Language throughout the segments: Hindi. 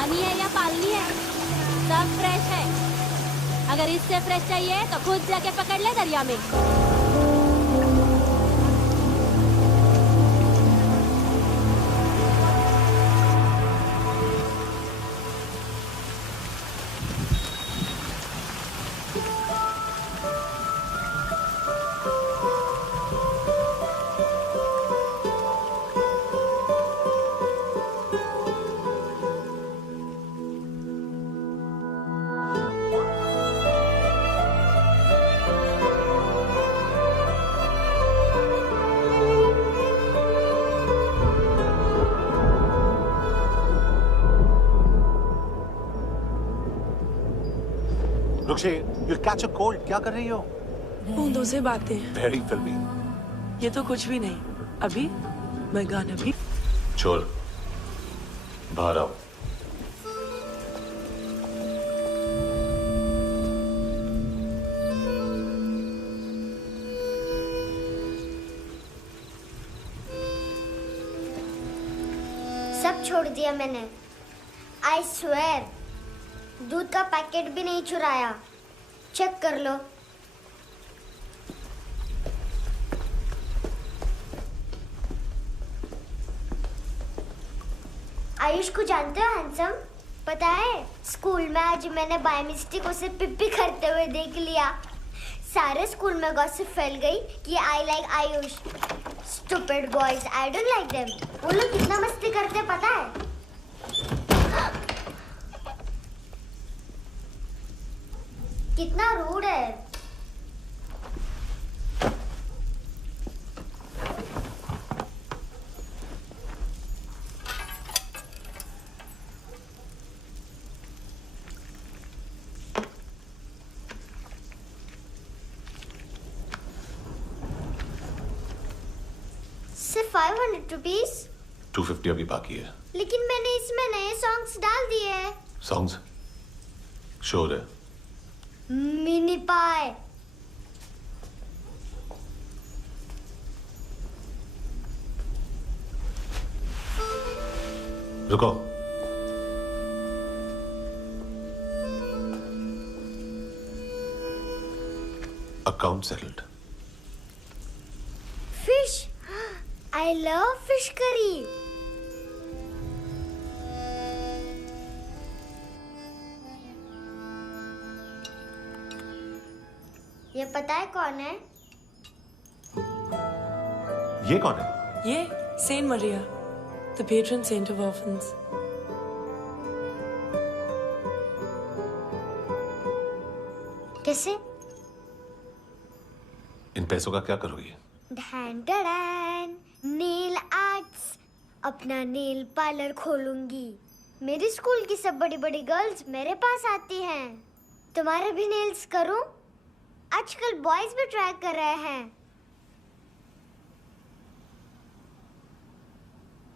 पानी है या पालनी है, सब फ्रेश है। अगर इससे फ्रेश चाहिए तो खुद जाके पकड़ ले दरिया में। रुक्षे, you'll catch a cold. क्या कर रही हो? बूंदों से बातें। Very filmy. ये तो कुछ भी नहीं। अभी मैं गाना भी। छोड़, बाहर आओ। सब छोड़ दिया मैंने। I swear, दूध का पैकेट भी नहीं चुराया। चेक कर लो। आयुष को जानते हो हैंडसम? पता है, स्कूल में आज मैंने बाय मिस्टेक उसे पिप्पी करते हुए देख लिया। सारे स्कूल में गॉसिप फैल गई कि I like Ayush. Stupid boys, I don't like them. वो लोग कितना मस्ती करते पता है? कितना रूड है। सिर्फ 500 रुपीस? 250 अभी बाकी है। लेकिन मैंने इसमें नए सॉन्ग्स डाल दिए हैं। सॉन्ग्स? शोर है। मिनी पाए। रुको। Account settled. Fish. I love fish curry. ये पता है कौन है? ये कौन है? ये Saint Maria, the patron saint of orphans. कैसे? इन पैसों का क्या करोगी? ढैन ढैन, नेल आर्ट्स। अपना नेल पार्लर खोलूंगी। मेरी स्कूल की सब बड़ी बड़ी गर्ल्स मेरे पास आती हैं। तुम्हारे भी नेल्स करूं? आजकल बॉयज भी ट्राई कर रहे हैं।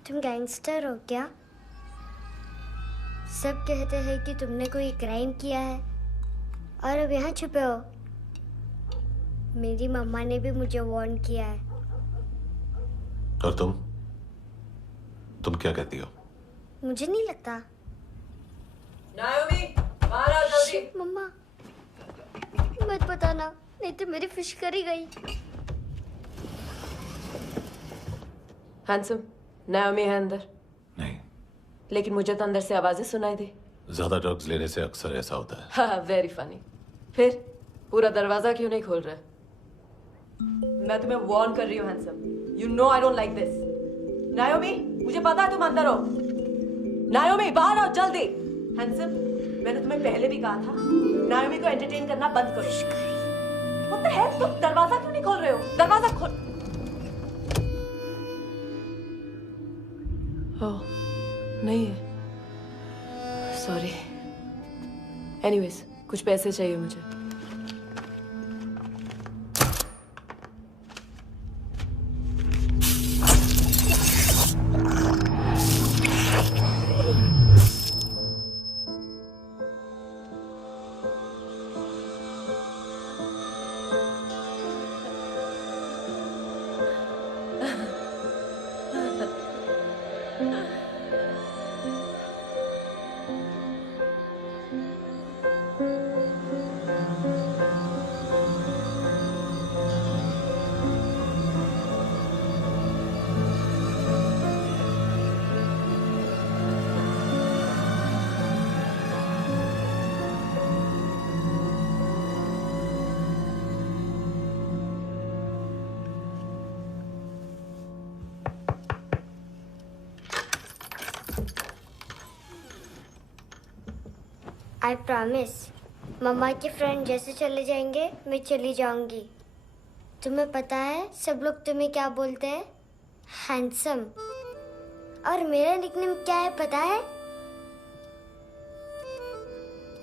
तुम गैंगस्टर हो क्या? सब कहते हैं कि तुमने कोई क्राइम किया है और अब यहाँ छुपे हो। मेरी मम्मा ने भी मुझे वार्न किया है। और तुम क्या कहती हो? मुझे नहीं लगता। नायोमी, बाहर आ जल्दी। मम्मा, मत बताना, नहीं तो मेरी फिश करी गई। हैंडसम, नायोमी है अंदर। नहीं। लेकिन मुझे तो अंदर से आवाजें सुनाई दी। ज्यादा ड्रग्स लेने से अक्सर ऐसा होता है। हाँ, वेरी फनी। फिर पूरा दरवाजा क्यों नहीं खोल रहा? मैं तुम्हें वार्न कर रही हूँ handsome. You know I don't like this. नायोमी, मुझे पता है तुम अंदर हो। नायोमी, बाहर आओ जल्दी। हैंडसम, मैंने तुम्हें पहले भी कहा था नायोमी को एंटरटेन करना बंद करो। What the hell? तुम दरवाजा क्यों नहीं खोल रहे हो? दरवाजा खोल। ओह, नहीं है। सॉरी। एनीवेज, कुछ पैसे चाहिए मुझे। I promise. मम्मा के फ्रेंड जैसे चले जाएंगे मैं चली जाऊंगी। तुम्हें पता है सब लोग तुम्हें क्या बोलते हैं? हैंडसम। और मेरा निकनेम क्या है पता है?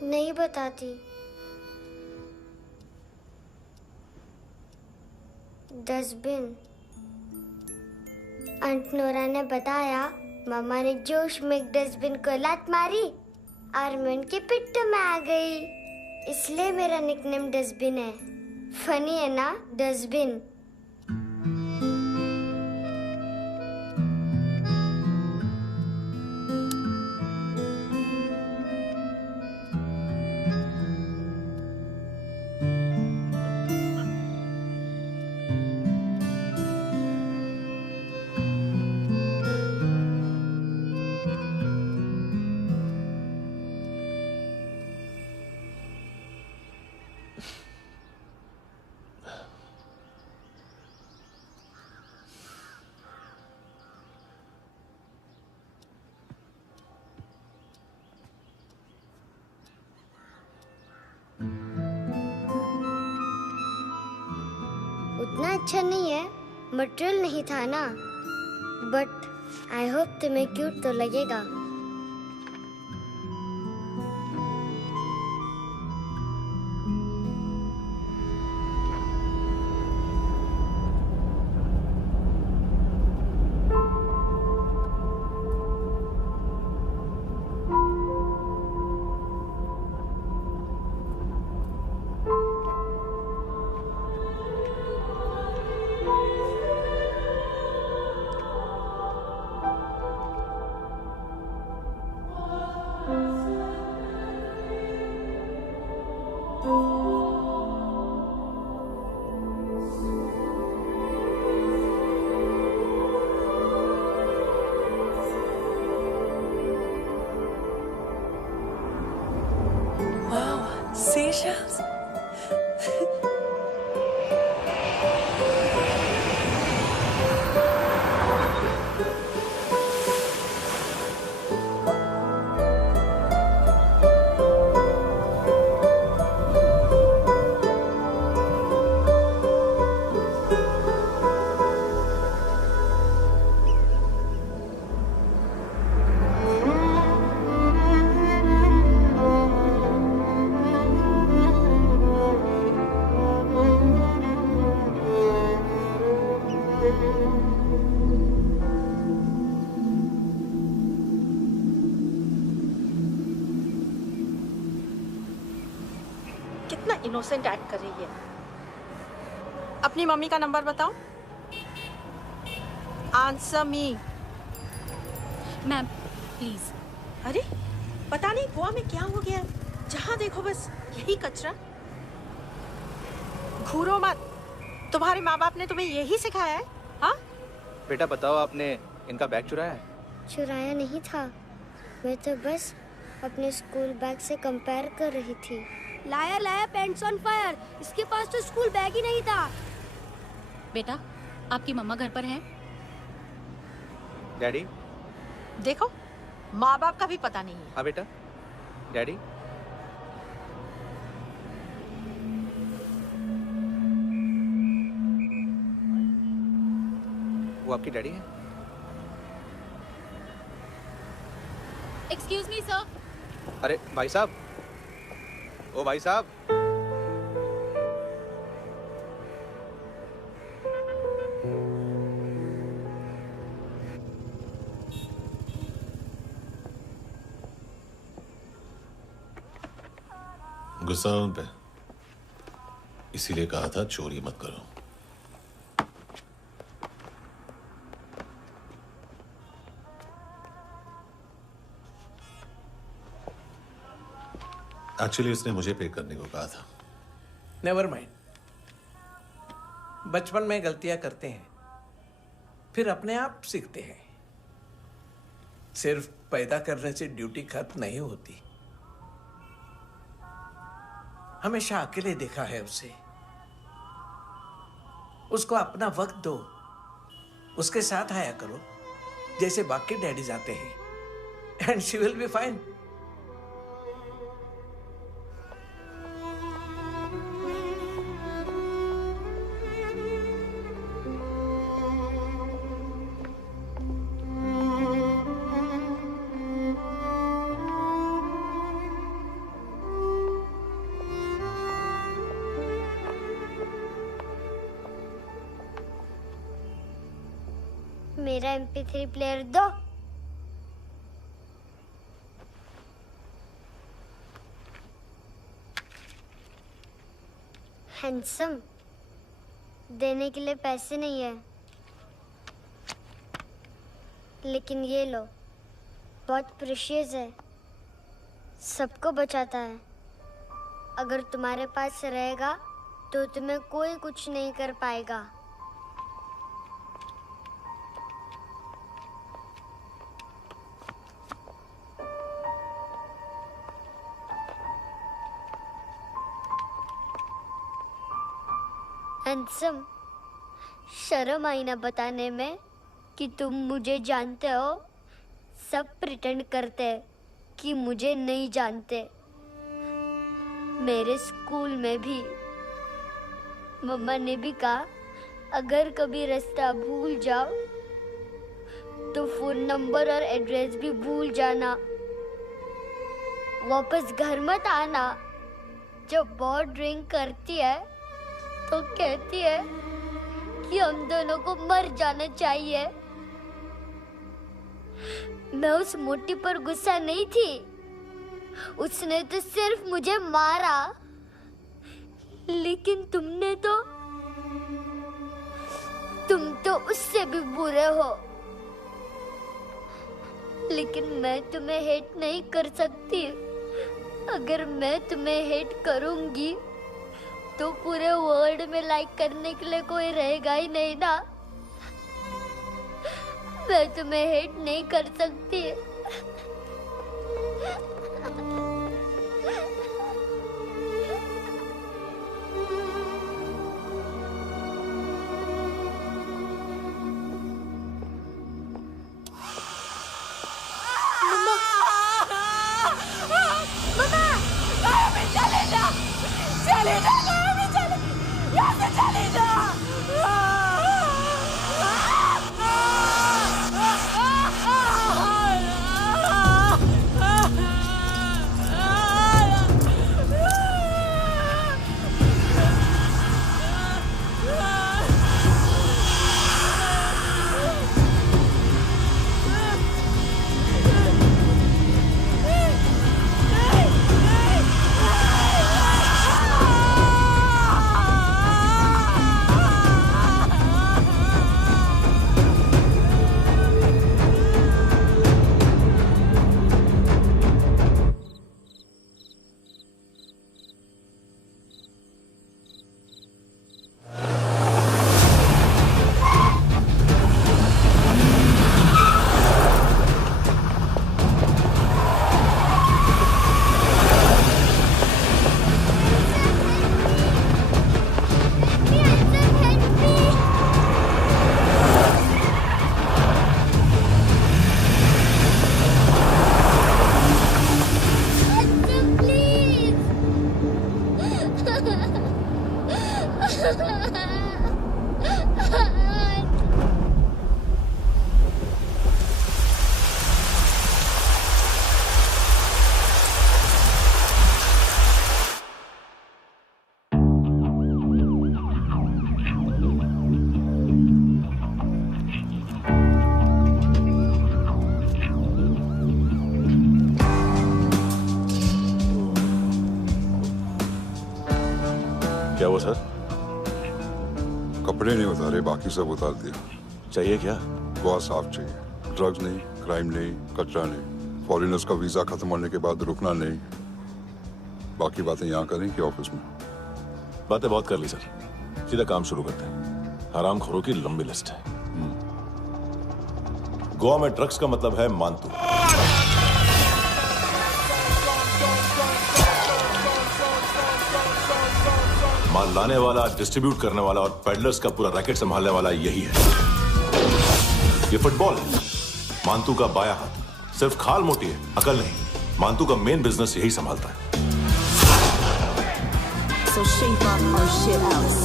नहीं बताती। डस्टबिन। आंट नोरा ने बताया मामा ने जोश में एक डस्टबिन को लात मारी और मैं उनके पिट्ठू में आ गई, इसलिए मेरा निकनेम डस्टबिन है। फनी है ना डस्टबिन? उतना अच्छा नहीं है, मटेरियल नहीं था ना, बट आई होप तुम्हें क्यूट तो लगेगा। Seashells? कितना इनोसेंट एक्ट कर रही है। अपनी मम्मी का नंबर बताओ। Answer me. Ma'am please. अरे पता नहीं गोवा में क्या हो गया, जहाँ देखो बस यही कचरा। घूरो मत, तुम्हारे माँ बाप ने तुम्हें यही सिखाया है? हाँ बेटा बताओ, आपने इनका बैग चुराया है? चुराया नहीं था, मैं तो बस अपने स्कूल बैग से कंपेयर कर रही थी। Liar liar pants on fire, इसके पास तो स्कूल बैग ही नहीं था। बेटा आपकी मम्मा घर पर हैं? डैडी? देखो माँ बाप का भी पता नहीं है। हाँ बेटा। डैडी? वो आपकी डैडी है? Excuse me sir. अरे भाई साहब, ओ भाई साहब। गुस्सा है उन पे, इसीलिए कहा था चोरी मत करो। एक्चुअली उसने मुझे पे करने को कहा था। नेवर माइंड, बचपन में गलतियां करते हैं, फिर अपने आप सीखते हैं। सिर्फ पैदा करने से ड्यूटी खत्म नहीं होती। हमेशा अकेले देखा है उसे। उसको अपना वक्त दो, उसके साथ आया करो जैसे बाकी डैडीज आते हैं, and she will be fine. मेरा MP3 प्लेयर दो। हैंडसम, देने के लिए पैसे नहीं है, लेकिन ये लो, बहुत प्रेशियस है, सबको बचाता है। अगर तुम्हारे पास रहेगा तो तुम्हें कोई कुछ नहीं कर पाएगा। हैंडसम, शर्म आई ना बताने में कि तुम मुझे जानते हो। सब प्रिटेंड करते हैं कि मुझे नहीं जानते। मेरे स्कूल में भी मम्मा ने भी कहा, अगर कभी रास्ता भूल जाओ तो फोन नंबर और एड्रेस भी भूल जाना, वापस घर मत आना। जब बहुत ड्रिंक करती है तो कहती है कि हम दोनों को मर जाना चाहिए। मैं उस मोटी पर गुस्सा नहीं थी, उसने तो सिर्फ मुझे मारा, लेकिन तुम तो उससे भी बुरे हो। लेकिन मैं तुम्हें हेट नहीं कर सकती। अगर मैं तुम्हें हेट करूंगी तो पूरे वर्ल्ड में लाइक करने के लिए कोई रहेगा ही नहीं ना। मैं तुम्हें हेट नहीं कर सकती। क्या हुआ सर? कपड़े नहीं उतारे, बाकी सब उतार दिया। चाहिए क्या? बहुत साफ चाहिए। ड्रग्स नहीं, क्राइम नहीं, कचरा नहीं। फॉरेनर्स का वीजा खत्म होने के बाद रुकना नहीं। बाकी बातें यहाँ करें कि ऑफिस में? बातें बहुत कर ली सर, सीधा काम शुरू करते हैं। हरामखोरों की लंबी लिस्ट है। गोवा में ड्रग्स का मतलब है मानतू। माल लाने वाला, डिस्ट्रीब्यूट करने वाला और पेडलर्स का पूरा रैकेट संभालने वाला यही है। ये फुटबॉल है, मानतू का बाया हाथ। सिर्फ खाल मोटी है, अकल नहीं। मानतू का मेन बिजनेस यही संभालता है। So shape up or shit out.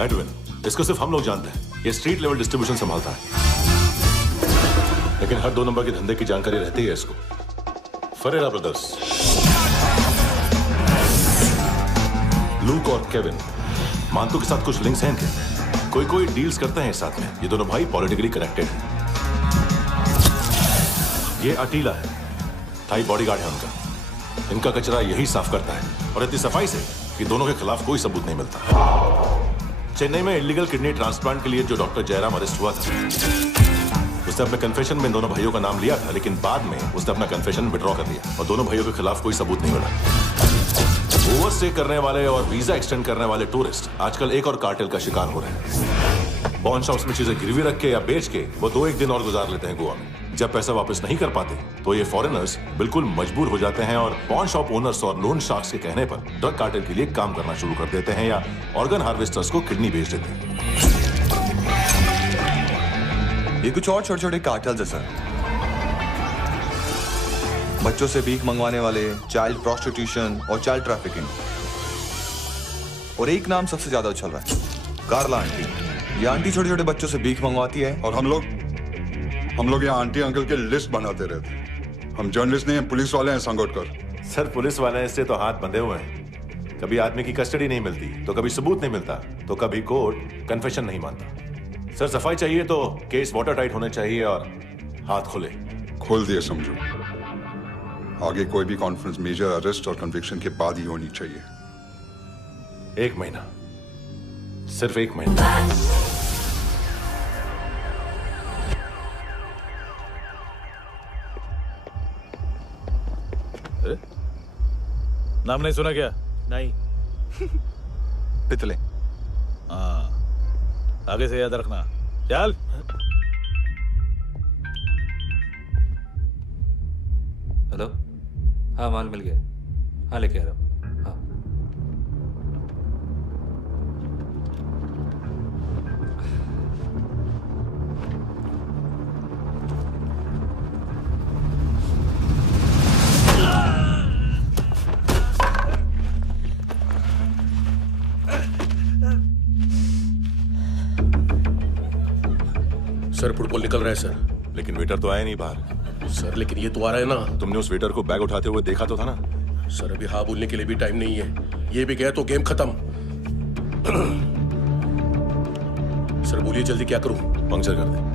Edwin, इसको सिर्फ हम लोग जानते हैं। ये स्ट्रीट लेवल डिस्ट्रीब्यूशन संभालता है, लेकिन हर 2 नंबर के धंधे की जानकारी रहती है इसको। फरेरा ब्रदर्स, लूक और केविन, मानतू के साथ कुछ लिंक्स हैं इनके। कोई कोई डील्स करते हैं साथ में। ये दोनों भाई पॉलिटिकली कनेक्टेड हैं। ये अटीला है, थाई बॉडीगार्ड है उनका। इनका कचरा यही साफ करता है और इतनी सफाई से कि दोनों के खिलाफ कोई सबूत नहीं मिलता। चेन्नई में इलीगल किडनी ट्रांसप्लांट के लिए जो डॉक्टर जयराम अरेस्ट हुआ था, उसने अपने कन्फेशन में इन दोनों भाइयों का नाम लिया था, लेकिन बाद में उसने अपना कन्फेशन विड्रॉ कर दिया और दोनों भाइयों के खिलाफ कोई सबूत नहीं मिला। ओवरस्टे करने वाले और वीजा एक्सटेंड करने वाले टूरिस्ट आजकल एक और कार्टेल का शिकार हो रहे हैं। पॉन शॉप्स में चीजें गिरवी रख के या बेच के वो 2-1 दिन और गुजार लेते हैं गोवा में। जब पैसा वापस नहीं कर पाते तो ये फॉरेनर्स बिल्कुल मजबूर हो जाते हैं और पॉन शॉप ओनर्स और लोन शार्क्स के कहने पर ड्रग कार्टेल के लिए काम करना शुरू कर देते हैं या ऑर्गन हार्वेस्टर्स को किडनी बेच देते हैं। ये कुछ और छोटे छोटे कार्टेल्स है सर। बच्चों से भीख मंगवाने वाले, चाइल्ड प्रोस्टिट्यूशन और चाइल्ड ट्रैफिकिंग। और एक नाम सबसे ज्यादा उछल रहा है, कार्ला आंटी। ये आंटी छोटे छोटे बच्चों से भीख मंगवाती है और हम लोग यहाँ आंटी अंकल के लिस्ट बनाते रहते। हम जर्नलिस्ट नहीं हैं, पुलिस वाले हैं संगोटकर। सर पुलिस वाले हैं, इससे तो हाथ बंधे हुए हैं। कभी आदमी की कस्टडी नहीं मिलती तो कभी सबूत नहीं मिलता तो कभी कोर्ट कन्फेशन नहीं मानता। सर सफाई चाहिए तो केस वाटर टाइट होने चाहिए और हाथ खुले। खोल दिए समझो। आगे कोई भी कॉन्फ्रेंस मेजर अरेस्ट और कन्विक्शन के बाद ही होनी चाहिए। 1 महीना, सिर्फ 1 महीना। नाम नहीं सुना क्या? नहीं। पितले। हाँ, आगे से याद रखना। चल। हेलो, हाँ माल मिल गया। हाँ लेके आ रहा हूँ। हाँ सर फुटबॉल निकल रहा है सर। लेकिन वेटर तो आया नहीं बाहर। सर लेकिन ये तो आ रहा है ना। तुमने उस वेटर को बैग उठाते हुए देखा तो था ना। सर अभी हाँ बोलने के लिए भी टाइम नहीं है। ये भी गया तो गेम खत्म। सर बोलिए जल्दी क्या करूं? पंक्चर कर दे।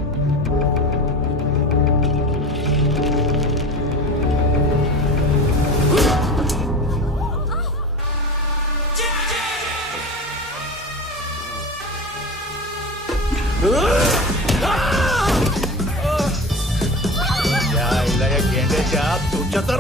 तू चतर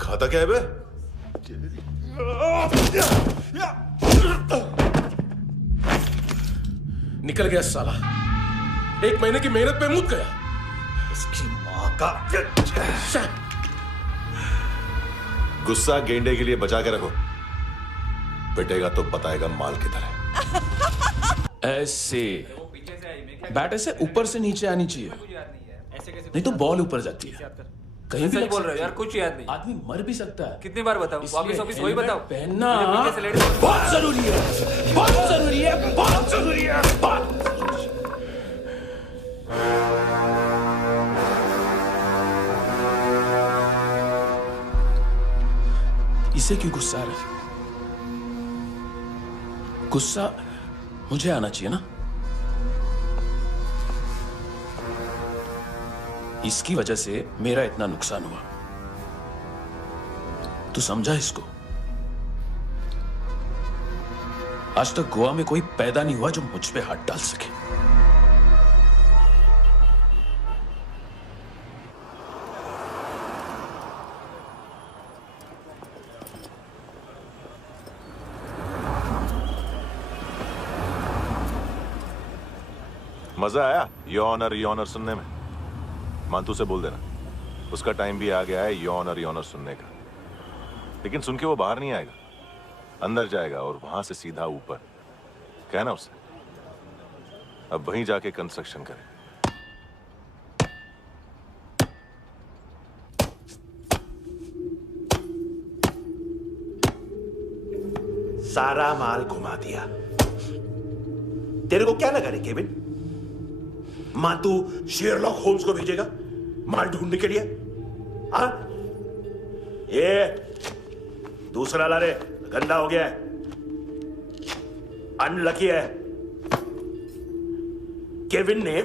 खाता क्या है बे? निकल गया साला। 1 महीने की मेहनत पे मुक गया। इसकी माँ का। गुस्सा गेंडे के लिए बचा के रखो, पिटेगा तो बताएगा माल किधर है। ऐसे बैट ऐसे ऊपर से नीचे आनी चाहिए, नहीं तो बॉल ऊपर जाती है। कहीं भी बोल रहे हो यार, कुछ याद नहीं। आदमी मर भी सकता है। कितनी बार बताऊं? वापस ऑफिस वही बताओ। पहनना बहुत जरूरी है, बहुत जरूरी है, बहुत जरूरी है, बहुत। इसे क्यों गुस्सा आ रहा है? गुस्सा मुझे आना चाहिए ना। इसकी वजह से मेरा इतना नुकसान हुआ। तू समझा इसको? आज तक गोवा में कोई पैदा नहीं हुआ जो मुझ पे हाथ डाल सके। मजा आया योनर सुनने में? मानतू से बोल देना उसका टाइम भी आ गया है योनर सुनने का। लेकिन सुन के वो बाहर नहीं आएगा, अंदर जाएगा और वहां से सीधा ऊपर। कहना उसे अब वहीं जाके कंस्ट्रक्शन करे। सारा माल घुमा दिया। तेरे को क्या लगा रे केविन? मां तू शेरलॉक होम्स को भेजेगा माल ढूंढने के लिए? हाँ, ये दूसरा ला रे, गंदा हो गया है, अनलकी है। केविन ने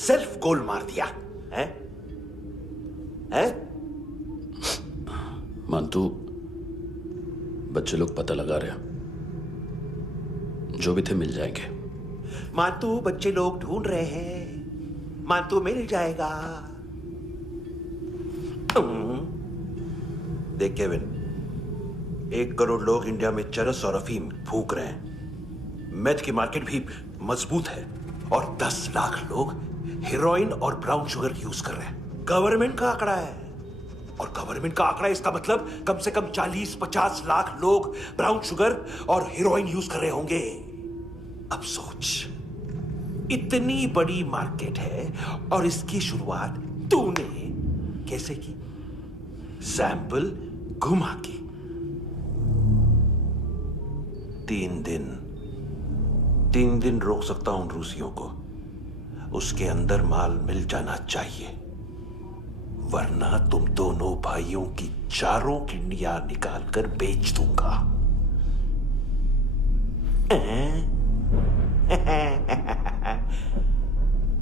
सेल्फ गोल मार दिया है? मानतू, बच्चे लोग पता लगा रहे हैं, जो भी थे मिल जाएंगे। मानतू, बच्चे लोग ढूंढ रहे हैं, मानतू मिल जाएगा। देख केविन, 1 करोड़ लोग इंडिया में चरस और अफीम फूंक रहे हैं। मेथ की मार्केट भी मजबूत है और 10 लाख लोग हेरोइन और ब्राउन शुगर यूज कर रहे हैं। गवर्नमेंट का आंकड़ा है, और गवर्नमेंट का आंकड़ा, इसका मतलब कम से कम 40-50 लाख लोग ब्राउन शुगर और हेरोइन यूज कर रहे होंगे। अब सोच, इतनी बड़ी मार्केट है और इसकी शुरुआत तूने कैसे की? सैंपल घुमा के। 3 दिन रोक सकता हूं रूसियों को, उसके अंदर माल मिल जाना चाहिए, वरना तुम दोनों भाइयों की चारों किडनियां निकाल कर बेच दूंगा।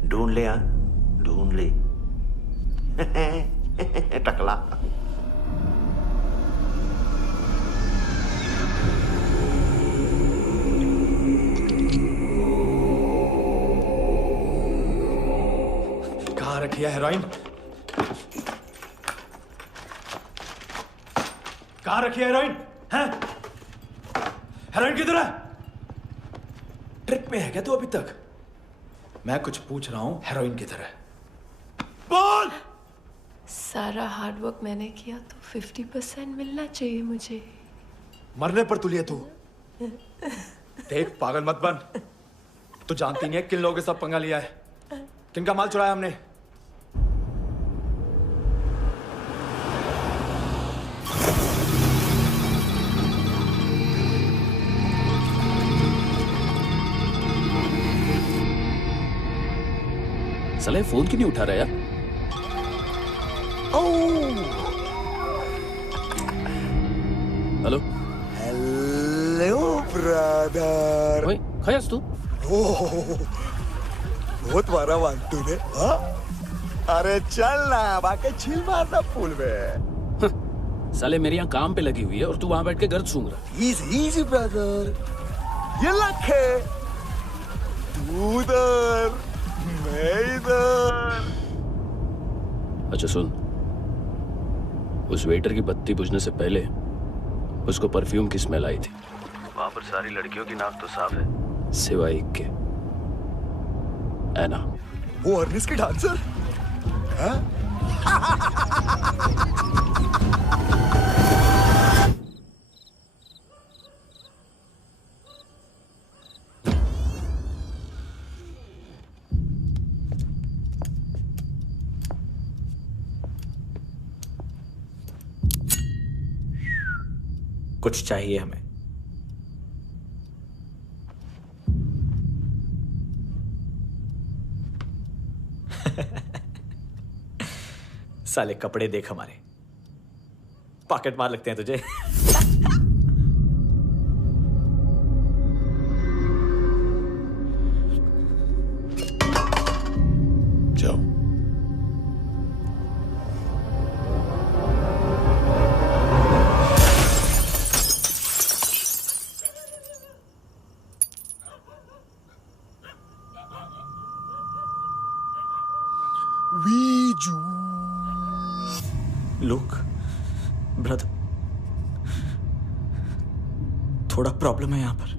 ढूंढ ले, ढूंढ ले टकला। कहाँ रखी है हेरोइन? कहाँ रखी है हेरोइन? हैं? हेरोइन किधर है? ट्रिप में है क्या तू अभी तक? मैं कुछ पूछ रहा हूं, हेरोइन किधर है? बोल! सारा हार्डवर्क मैंने किया तो 50% मिलना चाहिए मुझे। मरने पर तुलिए तू। देख, पागल मत बन। तू जानती नहीं है किन लोगों के साथ पंगा लिया है, किनका माल चुराया हमने। साले फोन क्यों नहीं उठा रहा यार? Hello hello brother. ओए, खयास तू? बहुत मारा वांटू ने। हाँ? अरे चल ना, बाकी छील मारना पूल में। साले मेरी यहाँ काम पे लगी हुई है और तू वहां बैठ के गर्द सूंघ रहा। इजी ब्रदर, ये लक है। तू उधर, मैं इधर। अच्छा सुन, उस वेटर की बत्ती बुझने से पहले उसको परफ्यूम की स्मेल आई थी। वहां पर सारी लड़कियों की नाक तो साफ है, सिवाय एक के, एना। वो अर्निस की डांसर? हाँ? कुछ चाहिए हमें। साले कपड़े देख हमारे, पॉकेट मार लगते हैं तुझे। जाओ। लुक ब्रदर, थोड़ा प्रॉब्लम है यहां पर।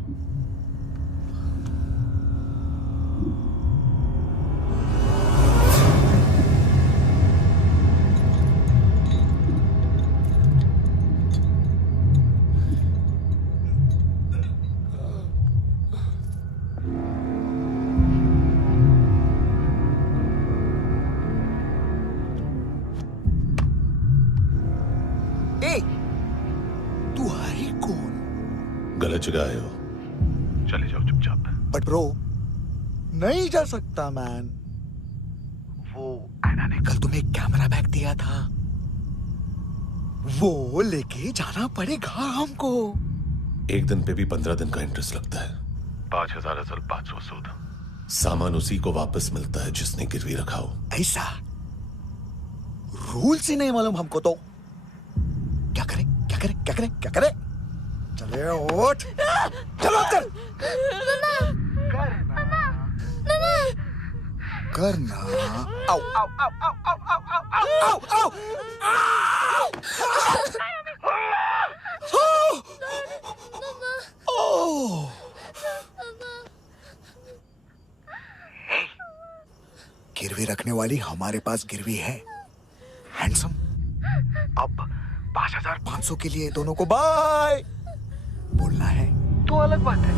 तू है कौन? गलत जगह आए हो, चले जाओ चुपचाप। बट ब्रो, नहीं जा सकता मैन। वो एना ने कल तुम्हें एक कैमरा बैग दिया था, वो लेके जाना पड़ेगा हमको। एक दिन पे भी 15 दिन का इंटरेस्ट लगता है। 5,000 असल 500 सूद। सामान उसी को वापस मिलता है जिसने गिरवी रखा हो। ऐसा रूल्स ही नहीं मालूम हमको तो। क्या करें क्या करें क्या करें क्या करें? चले उठ, चलो कर करना। आओ आओ आओ आओ आओ आओ आओ आओ आओ। गिरवी रखने वाली हमारे पास गिरवी है हैंडसम। अब 5,500 के लिए दोनों को बाय बोलना है तो अलग बात है।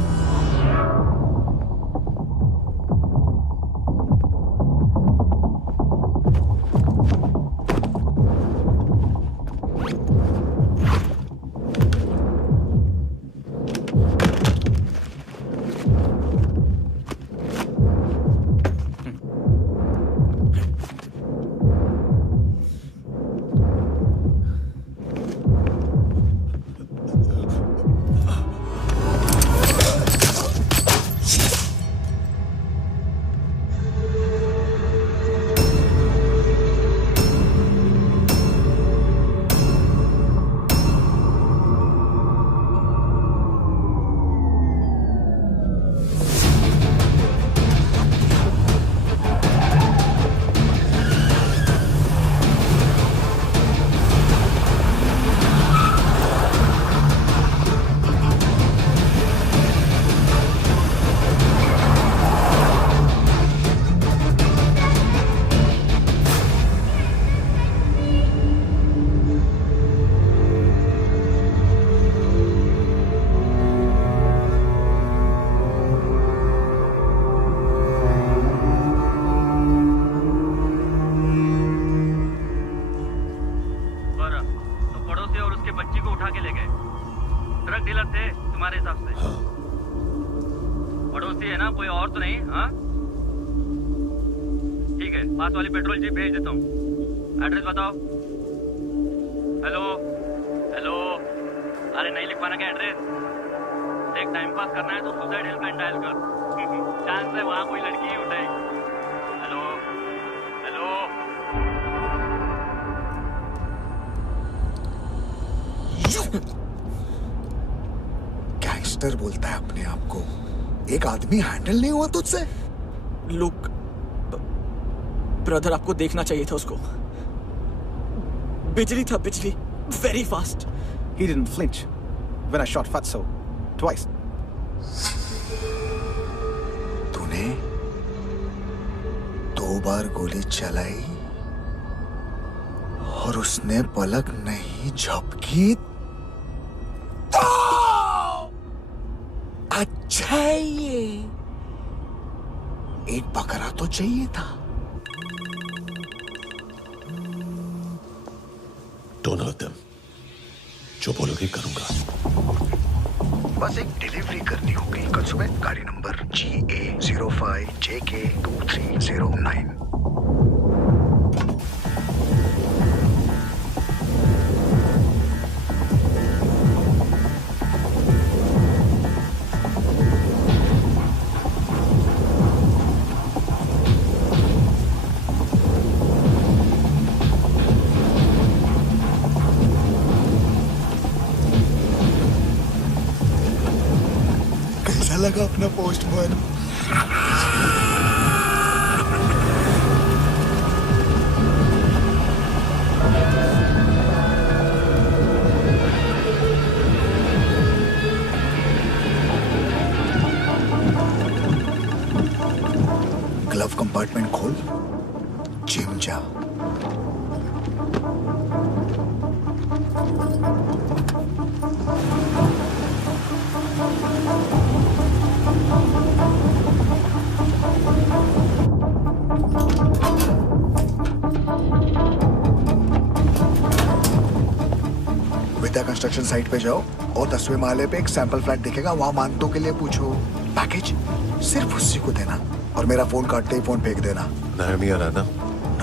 गैंगस्टर बोलता है अपने आप को। एक आदमी हैंडल नहीं हुआ तुझसे? लुक ब्रदर, आपको देखना चाहिए था उसको। बिजली था, बिजली, very fast. He didn't flinch when I shot Fatso twice. तूने 2 बार गोली चलाई और उसने पलक नहीं झपकी तो अच्छा है ये। एक बकरा तो चाहिए था। Don't hurt them. जो बोलोगे करूंगा। बस एक डिलीवरी करनी होगी कल सुबह। गाड़ी नंबर GA05JK2309। लगा अपना पोस्टमैन। ग्लव कंपार्टमेंट खोल, जिम जा। कंस्ट्रक्शन साइट पे जाओ और 10वें माले पे एक सैंपल फ्लैट दिखेगा, वहां मानतो के लिए पूछो। पैकेज सिर्फ उसी को देना और मेरा फोन काटते ही फोन फेंक देना। नायोमी आ रहा ना?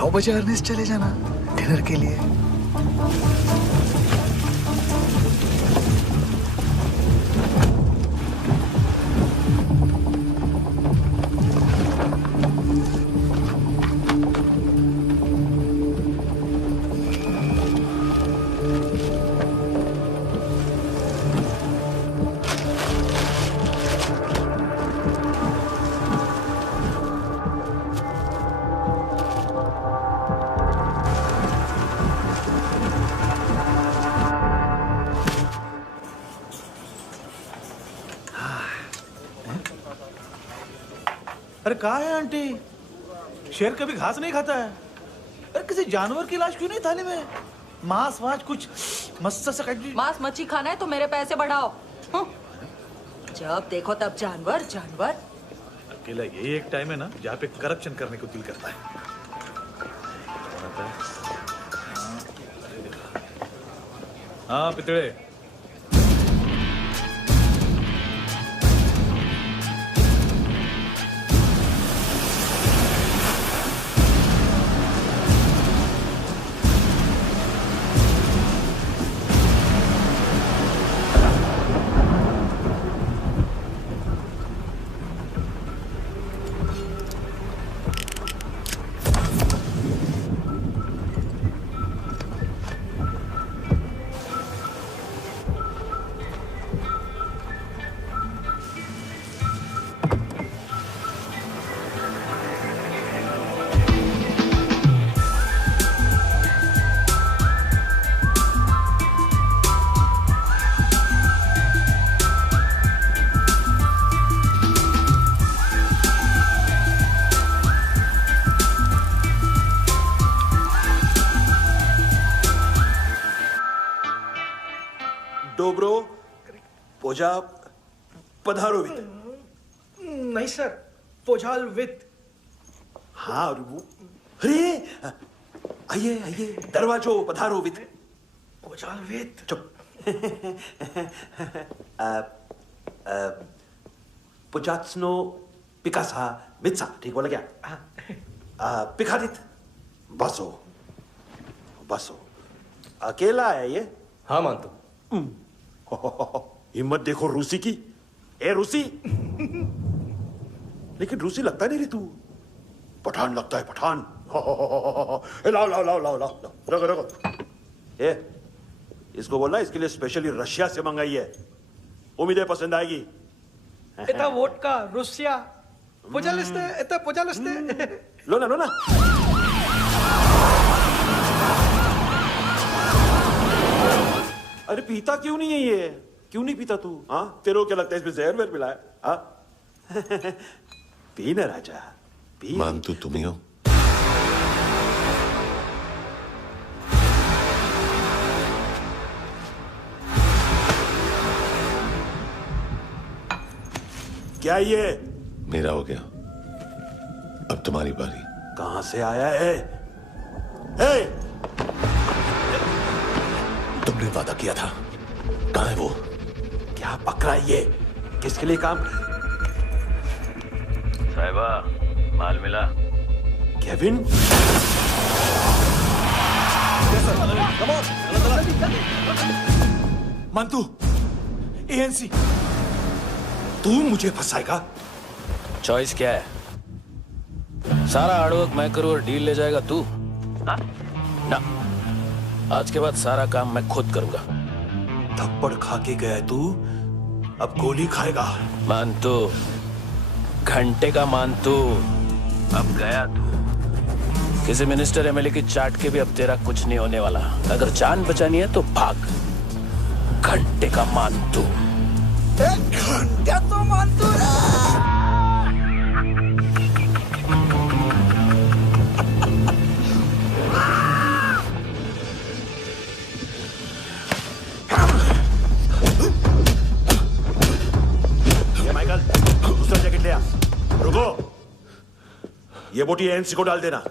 9 बजे अर्नेस्ट चले जाना डिनर के लिए। अरे कहाँ है आंटी? शेर कभी घास नहीं खाता है। अरे किसी जानवर की लाश क्यों नहीं थाली में? मांस वाच कुछ मस्त सा मांस मच्छी खाना है तो मेरे पैसे बढ़ाओ। जब देखो तब जानवर जानवर। अकेला यही एक टाइम है ना जहाँ पे करप्शन करने को दिल करता है। हाँ पितड़े। डोब्रो पोजा पधारोवित। नहीं सर, पोजाल वित। हाँ अरे आइए आइए, दरवाजो पधारोवित। पोजाल वित। चुप। पुजात्सनो पिकासा मित्सा, ठीक बोला क्या? पिखादित बसो बसो। अकेला है ये? हाँ मानतो। हिम्मत देखो रूसी की। ए रूसी। लेकिन रूसी लगता नहीं रे तू, पठान लगता है पठान। लाओ लाओ लाओ लाओ लाओ, रखो रखो। ए इसको बोलना इसके लिए स्पेशली रशिया से मंगाई है, उम्मीद है पसंद आएगी। इतना वोडका रूसिया पोजालिस्ते, इतना पोजालिस्ते। लो ना लो ना। अरे पीता क्यों नहीं है ये? क्यों नहीं पीता तू? हाँ तेरे को क्या लगता है इसमें जहर वहर मिला है? हाँ पी ना राजा पी। मानतू तुम ही हो? क्या ये? मेरा हो गया, अब तुम्हारी बारी। कहां से आया है? तुमने वादा किया था, कहां है वो? क्या पकड़ा ये? किसके लिए काम? साहिबा माल मिला? केविन? मंतू, एएनसी। तू मुझे फंसाएगा? चॉइस क्या है? सारा हार्डवर्क मैं करूं और डील ले जाएगा तू? ना, आज के बाद सारा काम मैं खुद करूंगा। थप्पड़ खा के गया तू, अब गोली खाएगा। मानतू, घंटे का मानतू, अब गया तू। किसी मिनिस्टर एमएलए की चाट के भी अब तेरा कुछ नहीं होने वाला। अगर जान बचानी है तो भाग। घंटे का मानतू। घंटे तो मानतू माइकल, दूसरा जैकेट ले आ। रुको, ये बोटी एएनसी को डाल देना।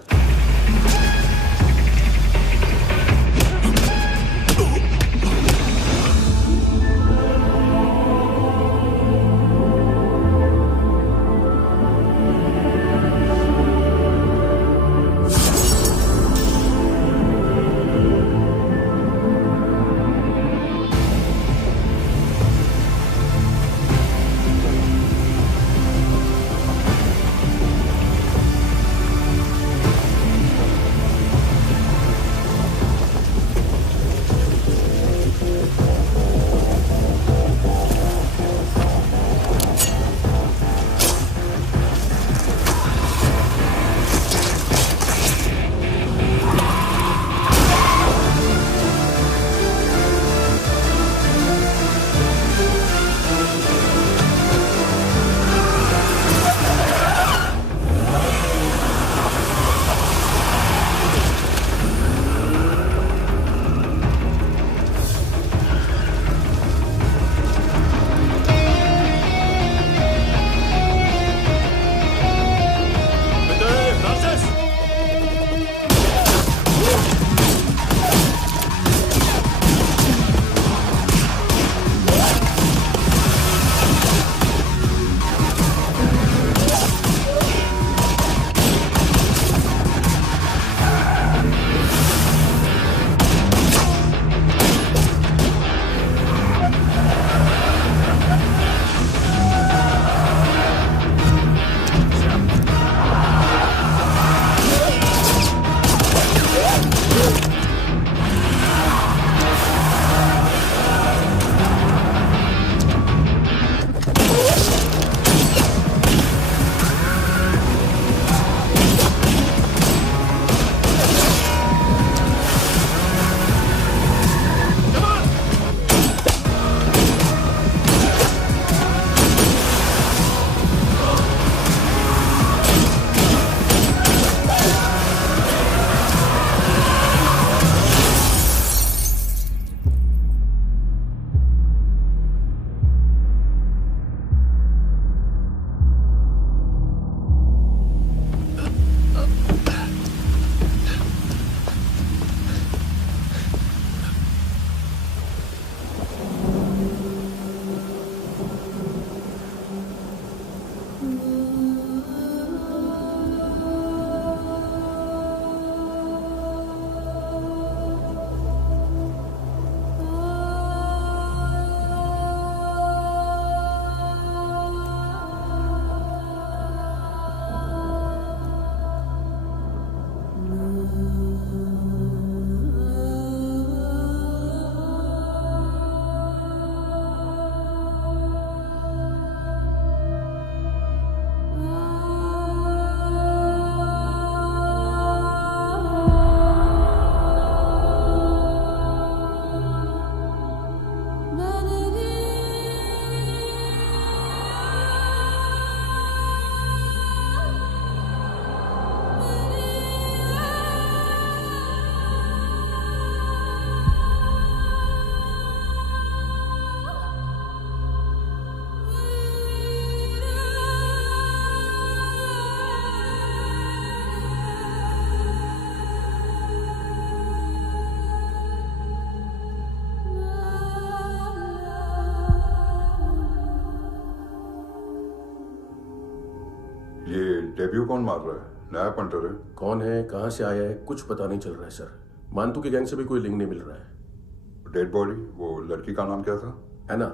डेब्यू कौन मार रहा है? नया पंटर है। कौन है, कहां से आया है, कुछ पता नहीं चल रहा है सर। मानतू की गैंग से भी कोई लिंक नहीं मिल रहा है। डेड बॉडी, वो लड़की का नाम क्या था? है ना।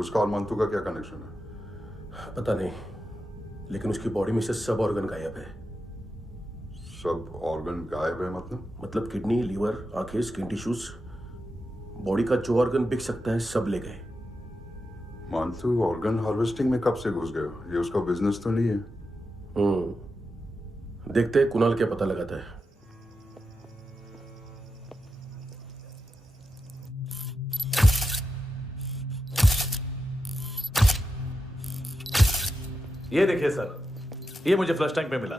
उसका और मानतू का क्या कनेक्शन है? पता नहीं, लेकिन उसकी बॉडी में से सब ऑर्गन गायब है। सब ऑर्गन गायब है मतलब किडनी, लीवर, आंखें, स्किन टिश्यूज, बॉडी का जो ऑर्गन बिक सकता है सब ले गए। मानतू ऑर्गन हार्वेस्टिंग में कब से घुस गए? ये उसका बिजनेस तो नहीं है? देखते हैं कुणाल क्या पता लगाता है। ये देखिए सर, ये मुझे फ्लश टैंक में मिला।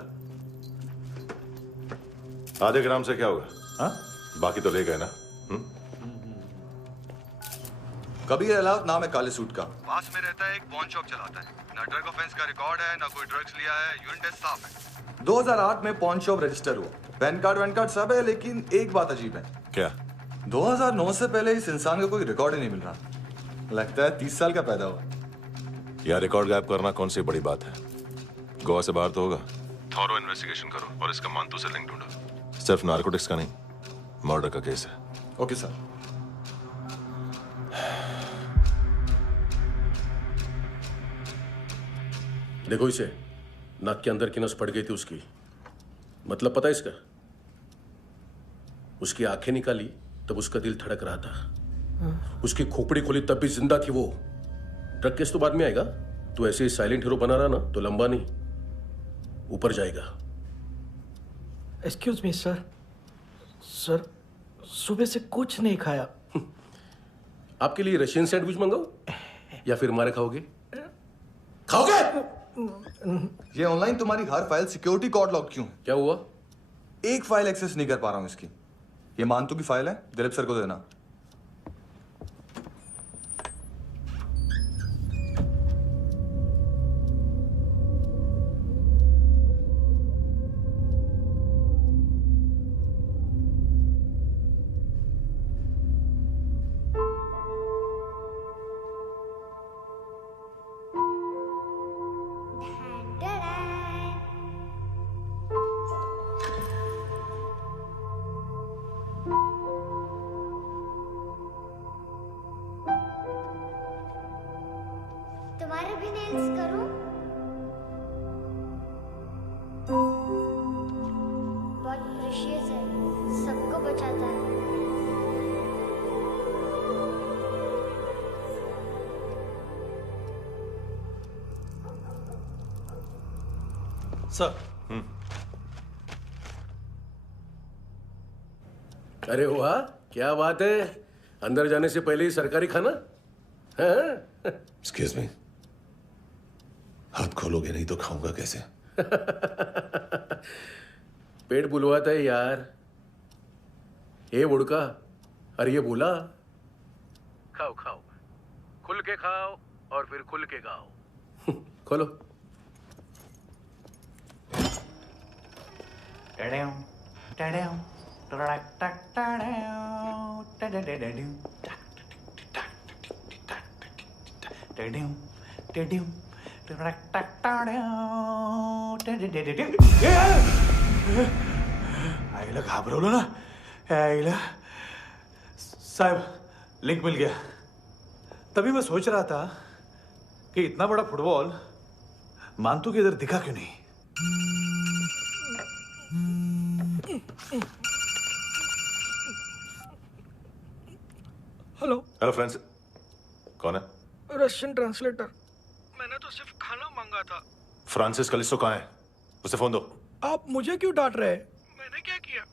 आधे ग्राम से क्या होगा? हाँ, बाकी तो ले गए ना। कबीर अलाउद्दीन नाम है काले सूट का। पास में रहता है, एक पॉन शॉप चलाता है। ना ड्रग ऑफेंस का रिकॉर्ड है, ना कोई ड्रग्स लिया है। यूरिन टेस्ट साफ है। 2008 में पॉन शॉप रजिस्टर हुआ। पैन कार्ड सब है, लेकिन एक बात अजीब है। क्या? 2009 से पहले इस इंसान का कोई रिकॉर्ड ही नहीं मिल रहा। लगता है 30 साल का पैदा हुआ। यह रिकॉर्ड गायब करना कौन सी बड़ी बात है? गोवा से बाहर तो होगा। थॉरो इन्वेस्टिगेशन करो और इसका मानतू से लिंक ढूंढो। सिर्फ नारकोटिक्स का नहीं, मर्डर का केस है। Okay sir. देखो इसे, नाक के अंदर की नस फट गई थी उसकी। मतलब पता है इसका? उसकी आंखें निकाली तब उसका दिल धड़क रहा था। उसकी खोपड़ी खोली तब भी जिंदा थी वो। ड्रग केस तो बाद में आएगा। तो ऐसे ही साइलेंट हीरो बना रहा ना तो लंबा नहीं, ऊपर जाएगा। Excuse me sir. सर, सुबह से कुछ नहीं खाया। आपके लिए रशियन सैंडविच मंगाओ या फिर मारे खाओगे? खाओगे? ये ऑनलाइन तुम्हारी हर फाइल सिक्योरिटी कोड लॉक क्यों? क्या हुआ? एक फाइल एक्सेस नहीं कर पा रहा हूं इसकी। ये मानतू की फाइल है, दिलीप सर को देना। तुम्हारे भी नेल्स करूं? बहुत प्रेशियस है, सबको बचाता है। सर। अरे वाह, क्या बात है। अंदर जाने से पहले ही सरकारी खाना। एक्सक्यूज मी, हाथ खोलोगे नहीं तो खाऊंगा कैसे? पेट बुलवाता है यार। ये बुड़का, अरे ये बोला। खाओ खाओ, खुल के खाओ और फिर खुल के गाओ। खोलो। आईला घाबरवलं ना। आईला साहब, लिंक मिल गया। तभी मैं सोच रहा था कि इतना बड़ा फुटबॉल मानतू के इधर दिखा क्यों नहीं। हेलो। हेलो फ्रेंड्स, कौन है? Russian translator. मैंने तो सिर्फ खाना मांगा था। फ्रांसिस कलिस्टो कहाँ है? उसे फोन दो। आप मुझे क्यों डांट रहे हैं? मैंने क्या किया?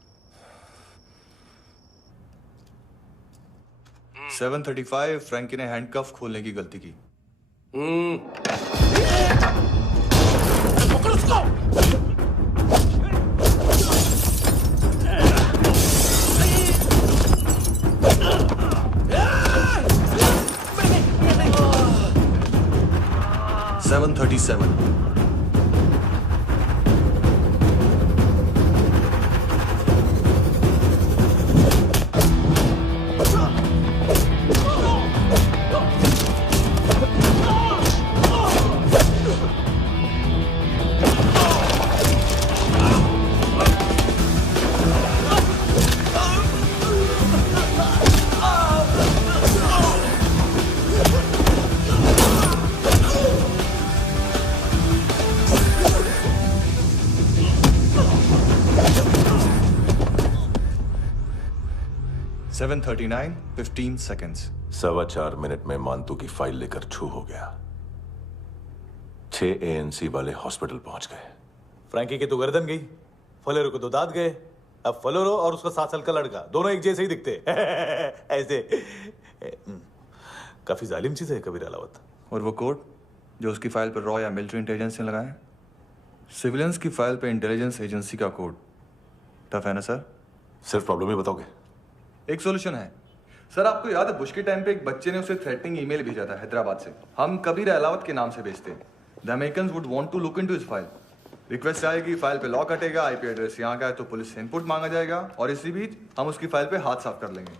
735 फ्रैंकी ने हैंडकफ खोलने की गलती की। पकड़ो उसको। 737 737 7:39, 15 seconds. 4.25 मिनट में मानतू की फाइल लेकर छू हो गया। 6 ANC वाले हॉस्पिटल पहुंच गए। फ्रैंकी की तो गर्दन गई, फलेरो को तो दांत गए। अब फलेरो और उसका 7 साल का लड़का दोनों एक जैसे ही दिखते ऐसे। काफी जालिम चीज है कबीर अलावत। और वो कोड जो उसकी फाइल पर रॉ या मिलिट्री इंटेलिजेंस ने लगाया, सिविलियंस की फाइल पे इंटेलिजेंस एजेंसी का कोड। टफ है ना सर? सिर्फ प्रॉब्लम ही बताओगे? एक सॉल्यूशन है सर। आपको याद है बुश के टाइम पे एक बच्चे ने उसे थ्रेटनिंग ईमेल भेजा था हैदराबाद से। हम कबीर अलावत के नाम से भेजते हैं। The Americans would want to look into his file. Request आएगी, फाइल पे लॉक हटेगा, आईपी एड्रेस यहाँ का है तो पुलिस से इनपुट मांगा जाएगा और इसी बीच हम उसकी फाइल पे हाथ साफ कर लेंगे।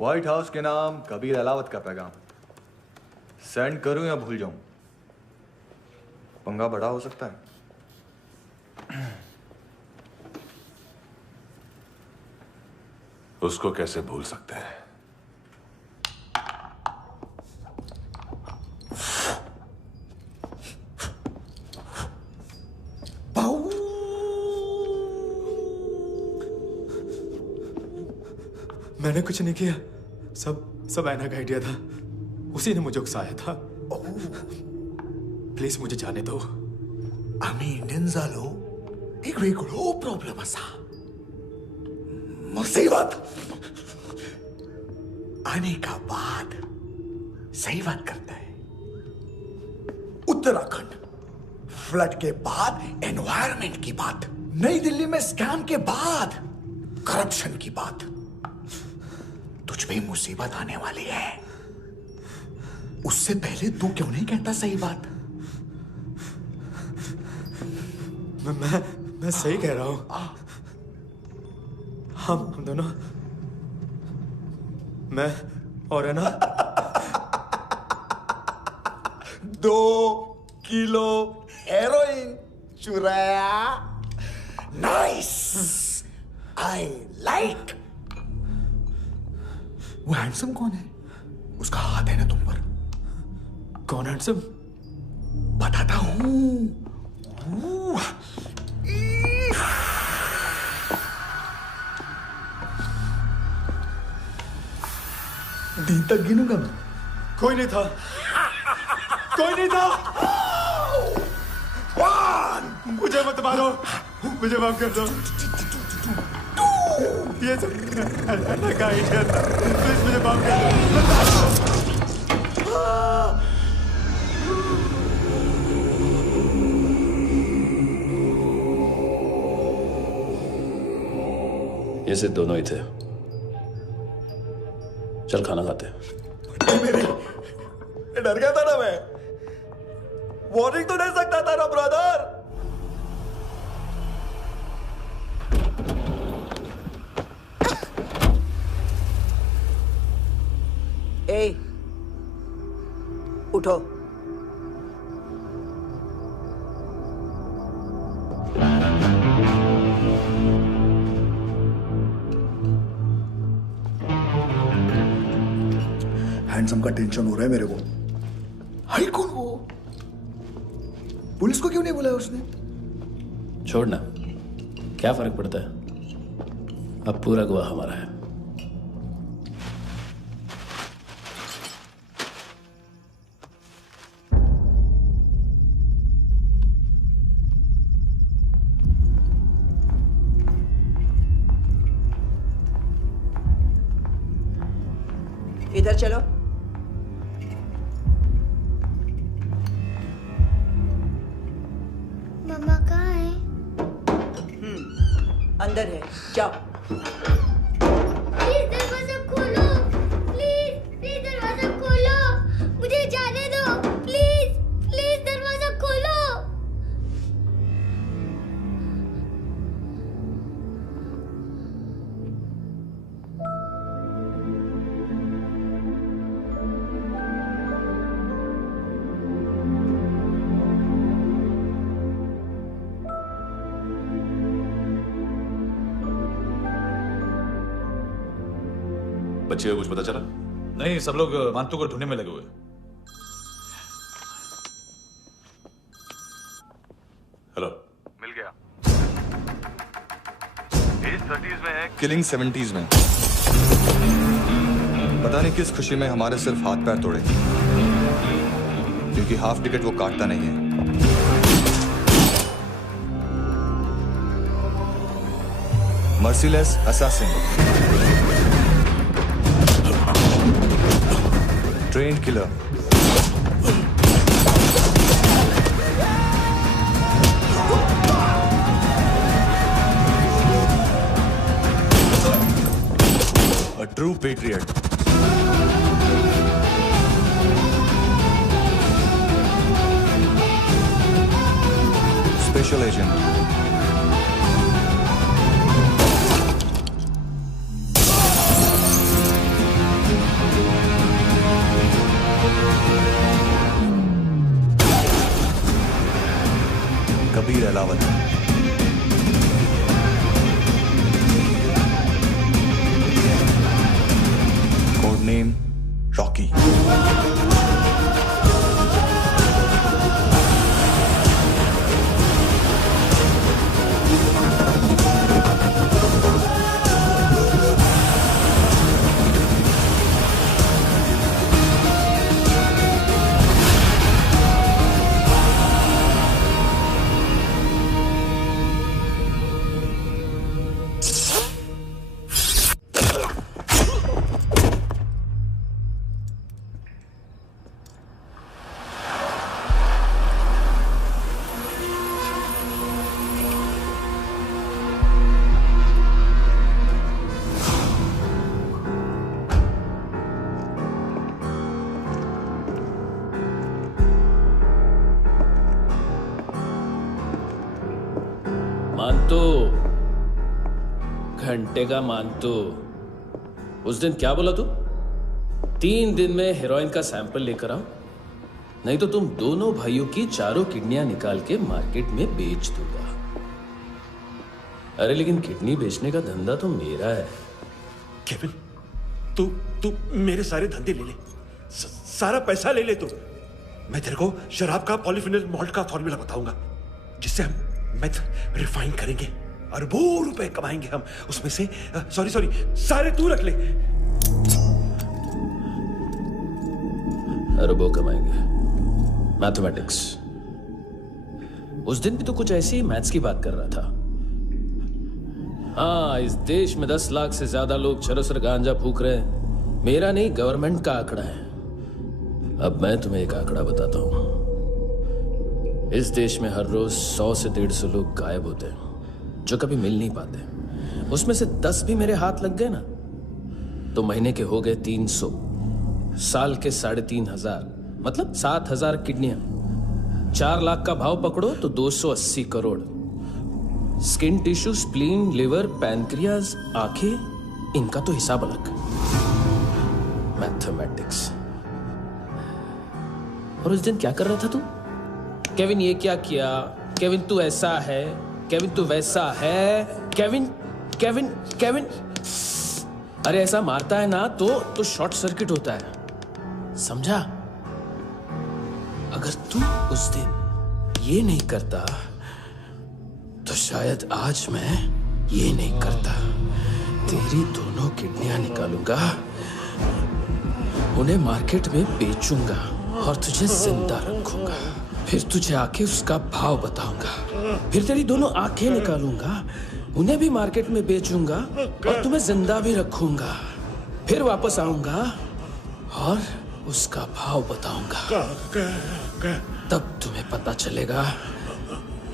व्हाइट हाउस के नाम कबीर अलावत का पैगाम। सेंड करूं या भूल जाऊं? पंगा बड़ा हो सकता है। उसको कैसे भूल सकते हैं? मैंने कुछ नहीं किया, सब ऐना का आइडिया था। उसी ने मुझे उकसाया था। प्लीज मुझे जाने दो। आम्ही इंडियन्सालो एक वेगळो प्रॉब्लेम असा, मुसीबत आने का बाद सही बात करता है। उत्तराखंड फ्लड के बाद एनवायरमेंट की बात, नई दिल्ली में स्कैम के बाद करप्शन की बात। तुझ पे मुसीबत आने वाली है, उससे पहले तू क्यों नहीं कहता सही बात? मैं सही कह रहा हूं। हम दोनों, मैं और है ना 2 किलो हेरोइन चुराया। Nice, I like. वो हैंडसम कौन है? उसका हाथ है ना तुम पर? कौन हैंडसम? बताता हूं। दिन तक गिनूंगा मैं। कोई नहीं था, कोई नहीं था। मुझे मत मारो, मुझे माफ कर दो। ये सब का आइडिया था। प्लीज मुझे माफ कर दो। ये सिर्फ दोनों ही थे। चल खाना खाते हैं। डर गया था ना मैं। वार्निंग तो दे सकता था ना ब्रदर। ए, उठो। हैंडसम का टेंशन हो रहा है मेरे को। हाई कौन वो? पुलिस को क्यों नहीं बुलाया उसने? छोड़ना, क्या फर्क पड़ता है? अब पूरा गवाह हमारा है। इधर चलो। मम्मा कहाँ है? अंदर है, जाओ। प्लीज दरवाजा खोलो, प्लीज दरवाजा खोलो, मुझे जाने दो। प्लीज दरवाजा खोलो। बच्चे को कुछ पता चला? नहीं, सब लोग मानतू को ढूंढने में लगे हुए। हेलो, मिल गया। एज 30s में है, किलिंग 70s में। पता नहीं किस खुशी में हमारे सिर्फ हाथ पैर तोड़े, क्योंकि हाफ टिकट वो काटता नहीं है। Merciless assassin, train killer, a true patriot. Special agent. Kabir Ahlawat. Code name Rocky. मानतो, घंटे का मानतो। उस दिन क्या बोला तू? 3 दिन में हेरोइन का सैंपल लेकर आओ, नहीं तो तुम दोनों भाइयों की चारों किडनियां निकाल के मार्केट में बेच दूंगा। अरे लेकिन किडनी बेचने का धंधा तो मेरा है। केविन, तू मेरे सारे धंधे ले ले, सारा पैसा ले ले तू। मैं तेरे को शराब का पॉलीफिनल मॉल्ट का फॉर्मूला बताऊंगा, जिससे हम मेथ रिफाइन करेंगे, अरबों रुपए कमाएंगे हम उसमें से। सॉरी सारे तू रख ले। अरबों कमाएंगे, मैथमेटिक्स। उस दिन भी तो कुछ ऐसी मैथ्स की बात कर रहा था। हाँ, इस देश में 10 लाख से ज्यादा लोग चरस और गांजा फूक रहे हैं। मेरा नहीं, गवर्नमेंट का आंकड़ा है। अब मैं तुम्हें एक आंकड़ा बताता हूं। इस देश में हर रोज 100 से 150 लोग गायब होते हैं, जो कभी मिल नहीं पाते। उसमें से 10 भी मेरे हाथ लग गए ना, तो महीने के हो गए 300, साल के 3500, मतलब 7000 किडनियां। 4 लाख का भाव पकड़ो तो 280 crore. Skin tissue, spleen, liver, pancreas, आंखें, इनका तो हिसाब अलग। मैथमेटिक्स। और उस दिन क्या कर रहा था तू? केविन ये क्या किया, केविन तू ऐसा है, केविन तू वैसा है, केविन केविन केविन। अरे ऐसा मारता है ना तो शॉर्ट सर्किट होता है, समझा? अगर तू उस दिन ये नहीं करता तो शायद आज मैं ये नहीं करता। तेरी दोनों किडनियां निकालूंगा, उन्हें मार्केट में बेचूंगा और तुझे जिंदा रखूंगा। फिर तुझे आके उसका भाव बताऊंगा। फिर तेरी दोनों आंखें निकालूंगा, उन्हें भी मार्केट में बेचूंगा और तुम्हें जिंदा भी रखूंगा। फिर वापस आऊंगा और उसका भाव बताऊंगा। तब तुम्हें पता चलेगा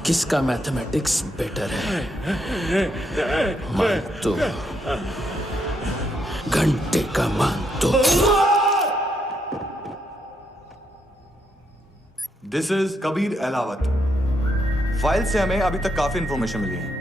किसका मैथमेटिक्स बेटर है। मानतो, घंटे का मानतो। This is Kabir Ahlawat. File से हमें अभी तक काफी इंफॉर्मेशन मिली है।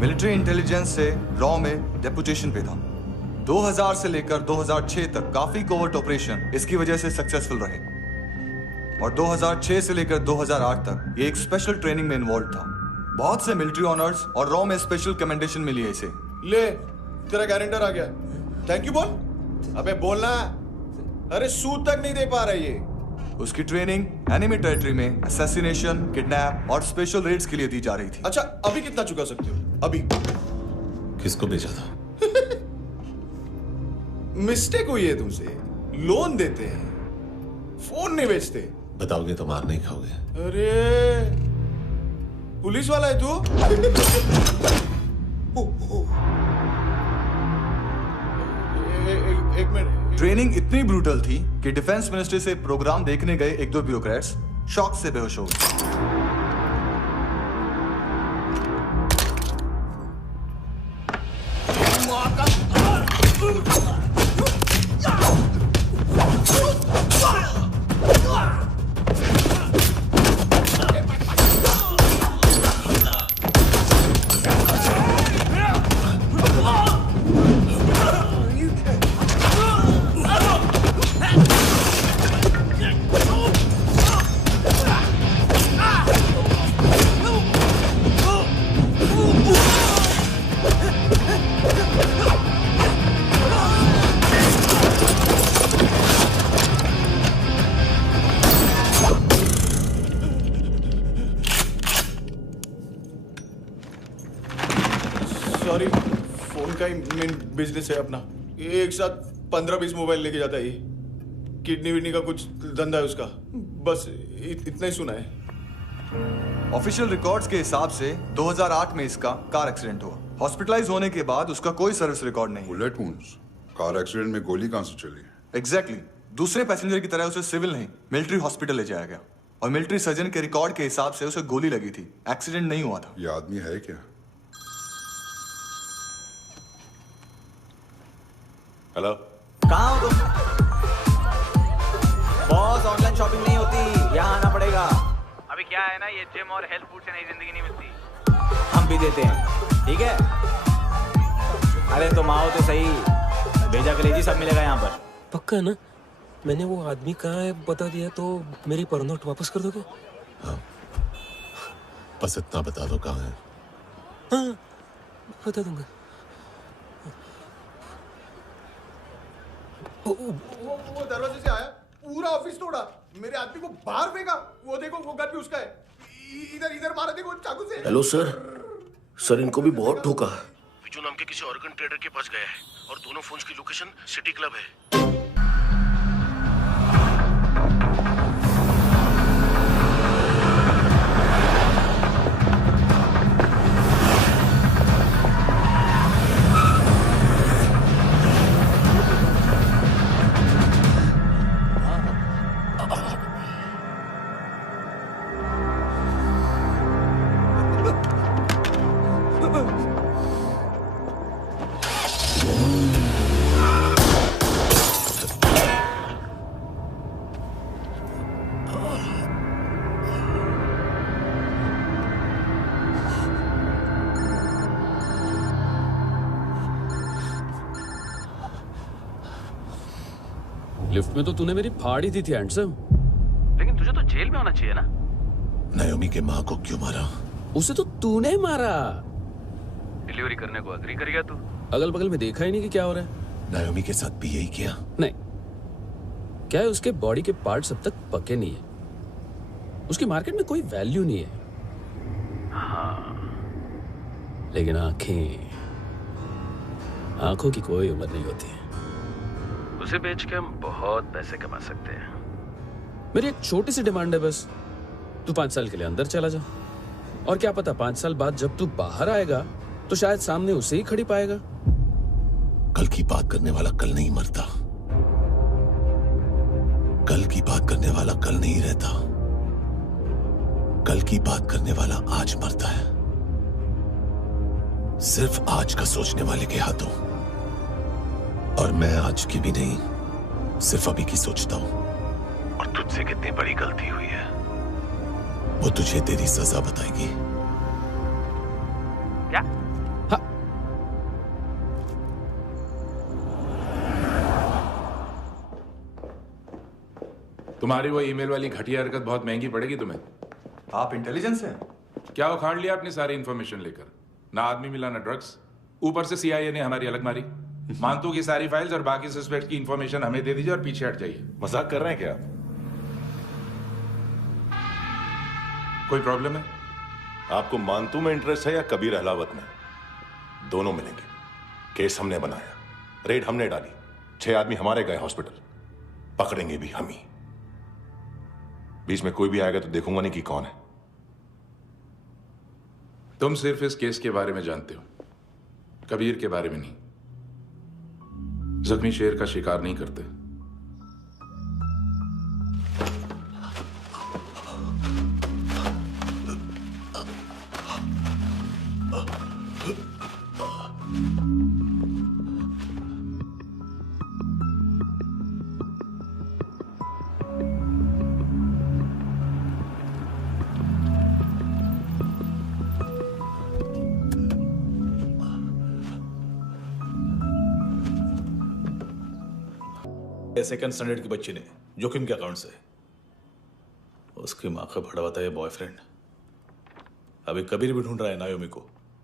मिलिट्री इंटेलिजेंस से रॉ में डेपुटेशन पे था। 2000 से लेकर 2006 तक काफी कोवर्ट ऑपरेशन इसकी वजह से सक्सेसफुल रहे, और 2006 से लेकर 2008 तक ये एक स्पेशल ट्रेनिंग में इन्वॉल्व था। बहुत से मिलिट्री ऑनर्स और रॉ में स्पेशल कमेंडेशन मिली है इसे। ले, तेरा गारंटर आ गया। थैंक यू बोल। अबे बोलना। अरे सूद तक नहीं दे पा रहा ये। उसकी ट्रेनिंग एनिमी टेरिटरी में असैसिनेशन, किडनैप और स्पेशल रेड्स के लिए दी जा रही थी। अच्छा, अभी कितना चुका सकते हो? अभी किसको भेजा था? मिस्टेक हुई है तुमसे। लोन देते हैं, फोन नहीं बेचते। बताओगे तो मार नहीं खाओगे। अरे पुलिस वाला है तू? एक मिनट। ट्रेनिंग इतनी ब्रूटल थी कि डिफेंस मिनिस्ट्री से प्रोग्राम देखने गए एक दो ब्यूरोक्रेट्स शॉक से बेहोश हो गए। सॉरी, फोन का ही मेन बिजनेस है अपना। एक साथ 15-20 मोबाइल लेके जाता है ये। किडनी विडनी का कुछ धंधा है उसका। बस इतना ही सुना है। ऑफिशियल रिकॉर्ड्स के हिसाब से 2008 में इसका कार एक्सीडेंट हुआ। हॉस्पिटलाइज होने के बाद उसका कोई सर्विस रिकॉर्ड नहीं। Bullet wounds. कार एक्सीडेंट में गोली कहां से चली? एग्जैक्टली। दूसरे पैसेंजर की तरह उसे सिविल नहीं, मिलिट्री हॉस्पिटल ले जाया गया और मिलिट्री सर्जन के रिकॉर्ड के हिसाब से उसे गोली लगी थी। एक्सीडेंट नहीं हुआ था। ये आदमी है क्या? हेलो, कहाँ हो तुम? बॉस, ऑनलाइन शॉपिंग नहीं होती, यहाँ आना पड़ेगा। अभी क्या है ना, ये जिम और हेल्थ फूड से नई जिंदगी नहीं मिलती। हम भी देते हैं, ठीक है? अरे तुम आओ तो सही, भेजा कलेजी सब मिलेगा यहाँ पर। पक्का ना? मैंने वो आदमी कहाँ है बता दिया तो मेरी पर नोट वापस कर दोगे? हाँ, बस इतना बता दो कहाँ है। हाँ, बता दूंगा। वो दरवाजे से आया, पूरा ऑफिस तोड़ा, मेरे आदमी को बाहर फेंका। वो देखो, वो गन भी उसका है। इधर मारा, देखो चाकू से। हेलो सर, सर इनको भी बहुत ठोका। विजू नाम के किसी ऑर्गन ट्रेडर के पास गया है और दोनों फोन्स की लोकेशन सिटी क्लब है। लिफ्ट में तो तूने मेरी फाड़ ही दी थी हैंडसम। लेकिन तुझे तो जेल में होना चाहिए ना। नायोमी के माँ को क्यों मारा? उसे तो तूने मारा। डिलीवरी करने को अग्री कर गया तू। अगल बगल में देखा ही नहीं कि क्या हो रहा है। नायोमी के साथ भी यही किया? नहीं, क्या है उसके बॉडी के पार्ट्स अब तक पके नहीं है। उसकी मार्केट में कोई वैल्यू नहीं है। हाँ, लेकिन आंखों की कोई उम्र नहीं होती है। उसे बेच के हम बहुत पैसे कमा सकते हैं। मेरी एक छोटी सी डिमांड है बस, तू 5 साल के लिए अंदर चला जा और क्या पता 5 साल बाद जब तू बाहर आएगा तो शायद सामने उसे ही खड़ी पाएगा। कल की बात करने वाला कल नहीं मरता। कल की बात करने वाला कल नहीं रहता। कल की बात करने वाला आज मरता है। सिर्फ आज का सोचने वाले के हाथों। और मैं आज की भी नहीं, सिर्फ अभी की सोचता हूं। और तुझसे कितनी बड़ी गलती हुई है वो तुझे तेरी सजा बताएगी। क्या? हाँ। तुम्हारी वो ईमेल वाली घटिया हरकत बहुत महंगी पड़ेगी तुम्हें। आप इंटेलिजेंस हैं? क्या उखाड़ लिया अपनी सारी इंफॉर्मेशन लेकर? ना आदमी मिला ना ड्रग्स, ऊपर से सीआईए ने हमारी अलग मारी। मानतू की सारी फाइल्स और बाकी सस्पेक्ट की इंफॉर्मेशन हमें दे दीजिए और पीछे हट जाइए। मजाक कर रहे हैं क्या? कोई प्रॉब्लम है? आपको मानतू में इंटरेस्ट है या कबीर अहलावत में? दोनों मिलेंगे। केस हमने बनाया, रेड हमने डाली, 6 आदमी हमारे गए हॉस्पिटल, पकड़ेंगे भी हम ही। बीच में कोई भी आएगा तो देखूंगा नहीं कि कौन है। तुम सिर्फ इस केस के बारे में जानते हो, कबीर के बारे में नहीं। जख्मी शेर का शिकार नहीं करते। सेकंड स्टैंडर्ड की बच्ची ने जोखिम के अकाउंट से उसकी माँ का भड़ा बताया बॉयफ्रेंड। अभी कबीर भी ढूंढ रहा है नायोमी को,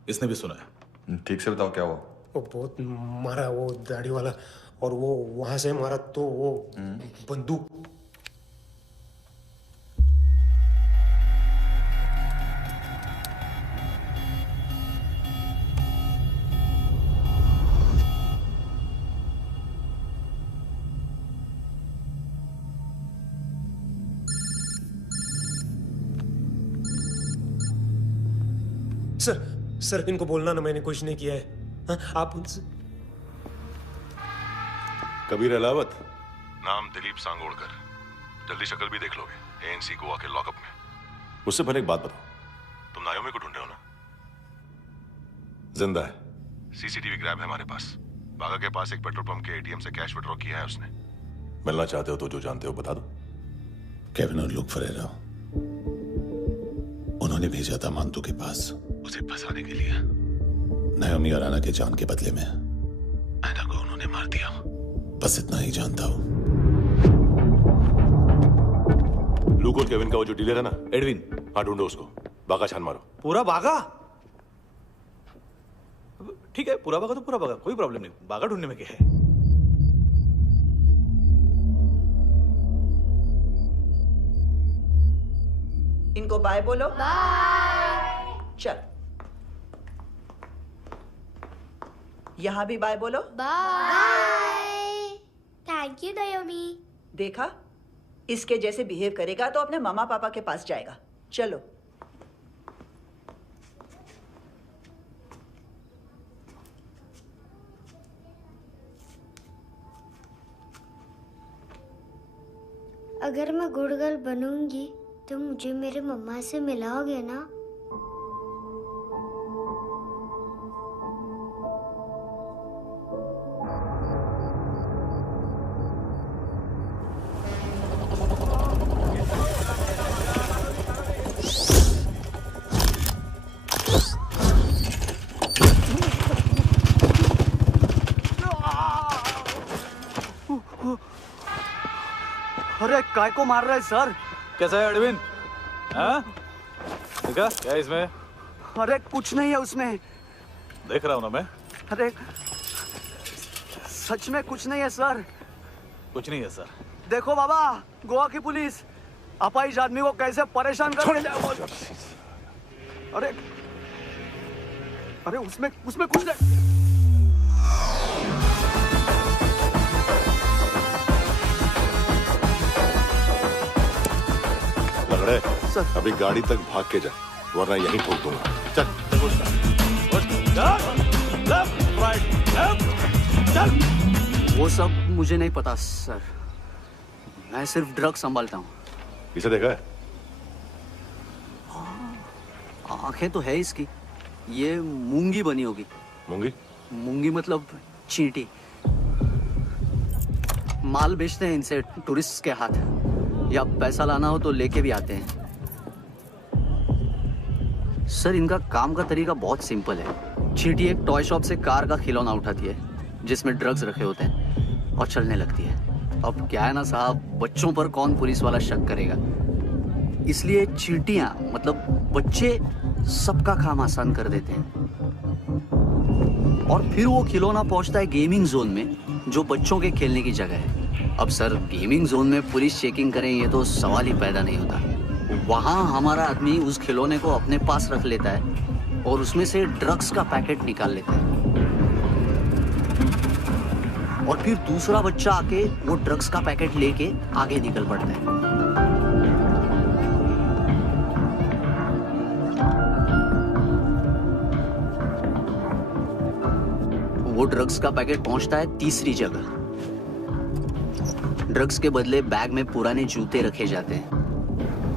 इसने भी सुना है। ठीक से बताओ क्या हुआ? वो बहुत मारा, वो दाढ़ी वाला, और वो वहां से मारा तो वो बंदूक। सर इनको बोलना ना मैंने कुछ नहीं किया है। हाँ, आप उनसे। कबीर अहलावत, नाम दिलीप सांगोड़कर। जल्दी शक्ल भी देख लोगे एएनसी गोवा के लॉकअप में। उससे पहले एक बात बताओ, तुम नायोमी को ढूंढ रहे हो ना? जिंदा है, सीसीटीवी ग्रैब है हमारे पास। बागा के पास एक पेट्रोल पंप के एटीएम से कैश विड्रॉ किया है उसने। मिलना चाहते हो तो जो जानते हो बता दो। केविन और लुक फरेरा, उन्होंने भेजा था मानतू के पास उसे फंसाने के लिए। नायोमी और आना के जान के बदले में आना को उन्होंने मार दिया। बस इतना ही जानता हूं। लुक और केविन का वो जो डीलर है ना, एडविन, हाँ ढूंढो उसको। बागा छान मारो। पूरा बागा? ठीक है, पूरा बागा तो पूरा बागा, कोई प्रॉब्लम नहीं। बागा ढूंढने में क्या है? इनको बाय बोलो। बाय। चल, यहां भी बाय बोलो। बाय। Thank you नायोमी। देखा, इसके जैसे बिहेव करेगा तो अपने मामा पापा के पास जाएगा। चलो। अगर मैं गुड गर्ल बनूंगी तो मुझे मेरे मम्मा से मिलाओगे ना? अरे काय को मार रहा है सर? कैसा है एडविन? हाँ? देखा क्या है इसमें? अरे कुछ नहीं है उसमें। देख रहा हूं ना मैं। अरे सच में कुछ नहीं है सर। कुछ नहीं है सर। देखो बाबा, गोवा की पुलिस अपाहिज आदमी को कैसे परेशान कर रही है। अरे अरे उसमें कुछ नहीं। सर, अभी गाड़ी तक भाग के जा, वरना यहीं ठोक दूंगा। चल। वो सब मुझे नहीं पता सर, मैं सिर्फ ड्रग संभालता हूँ। इसे देखा है? आंखें तो है इसकी, ये मूंगी बनी होगी। मूंगी? मूंगी मतलब चींटी। माल बेचते हैं इनसे टूरिस्ट के हाथ, या पैसा लाना हो तो लेके भी आते हैं। सर इनका काम का तरीका बहुत सिंपल है। चींटी एक टॉय शॉप से कार का खिलौना उठाती है जिसमें ड्रग्स रखे होते हैं और चलने लगती है। अब क्या है ना साहब, बच्चों पर कौन पुलिस वाला शक करेगा, इसलिए चींटियां मतलब बच्चे सबका काम आसान कर देते हैं। और फिर वो खिलौना पहुंचता है गेमिंग जोन में, जो बच्चों के खेलने की जगह है। अब सर, गेमिंग जोन में पुलिस चेकिंग करें ये तो सवाल ही पैदा नहीं होता। वहां हमारा आदमी उस खिलौने को अपने पास रख लेता है और उसमें से ड्रग्स का पैकेट निकाल लेता है, और फिर दूसरा बच्चा आके वो ड्रग्स का पैकेट लेके आगे निकल पड़ता है। वो ड्रग्स का पैकेट पहुंचता है तीसरी जगह। ड्रग्स के बदले बैग में पुराने जूते रखे जाते हैं।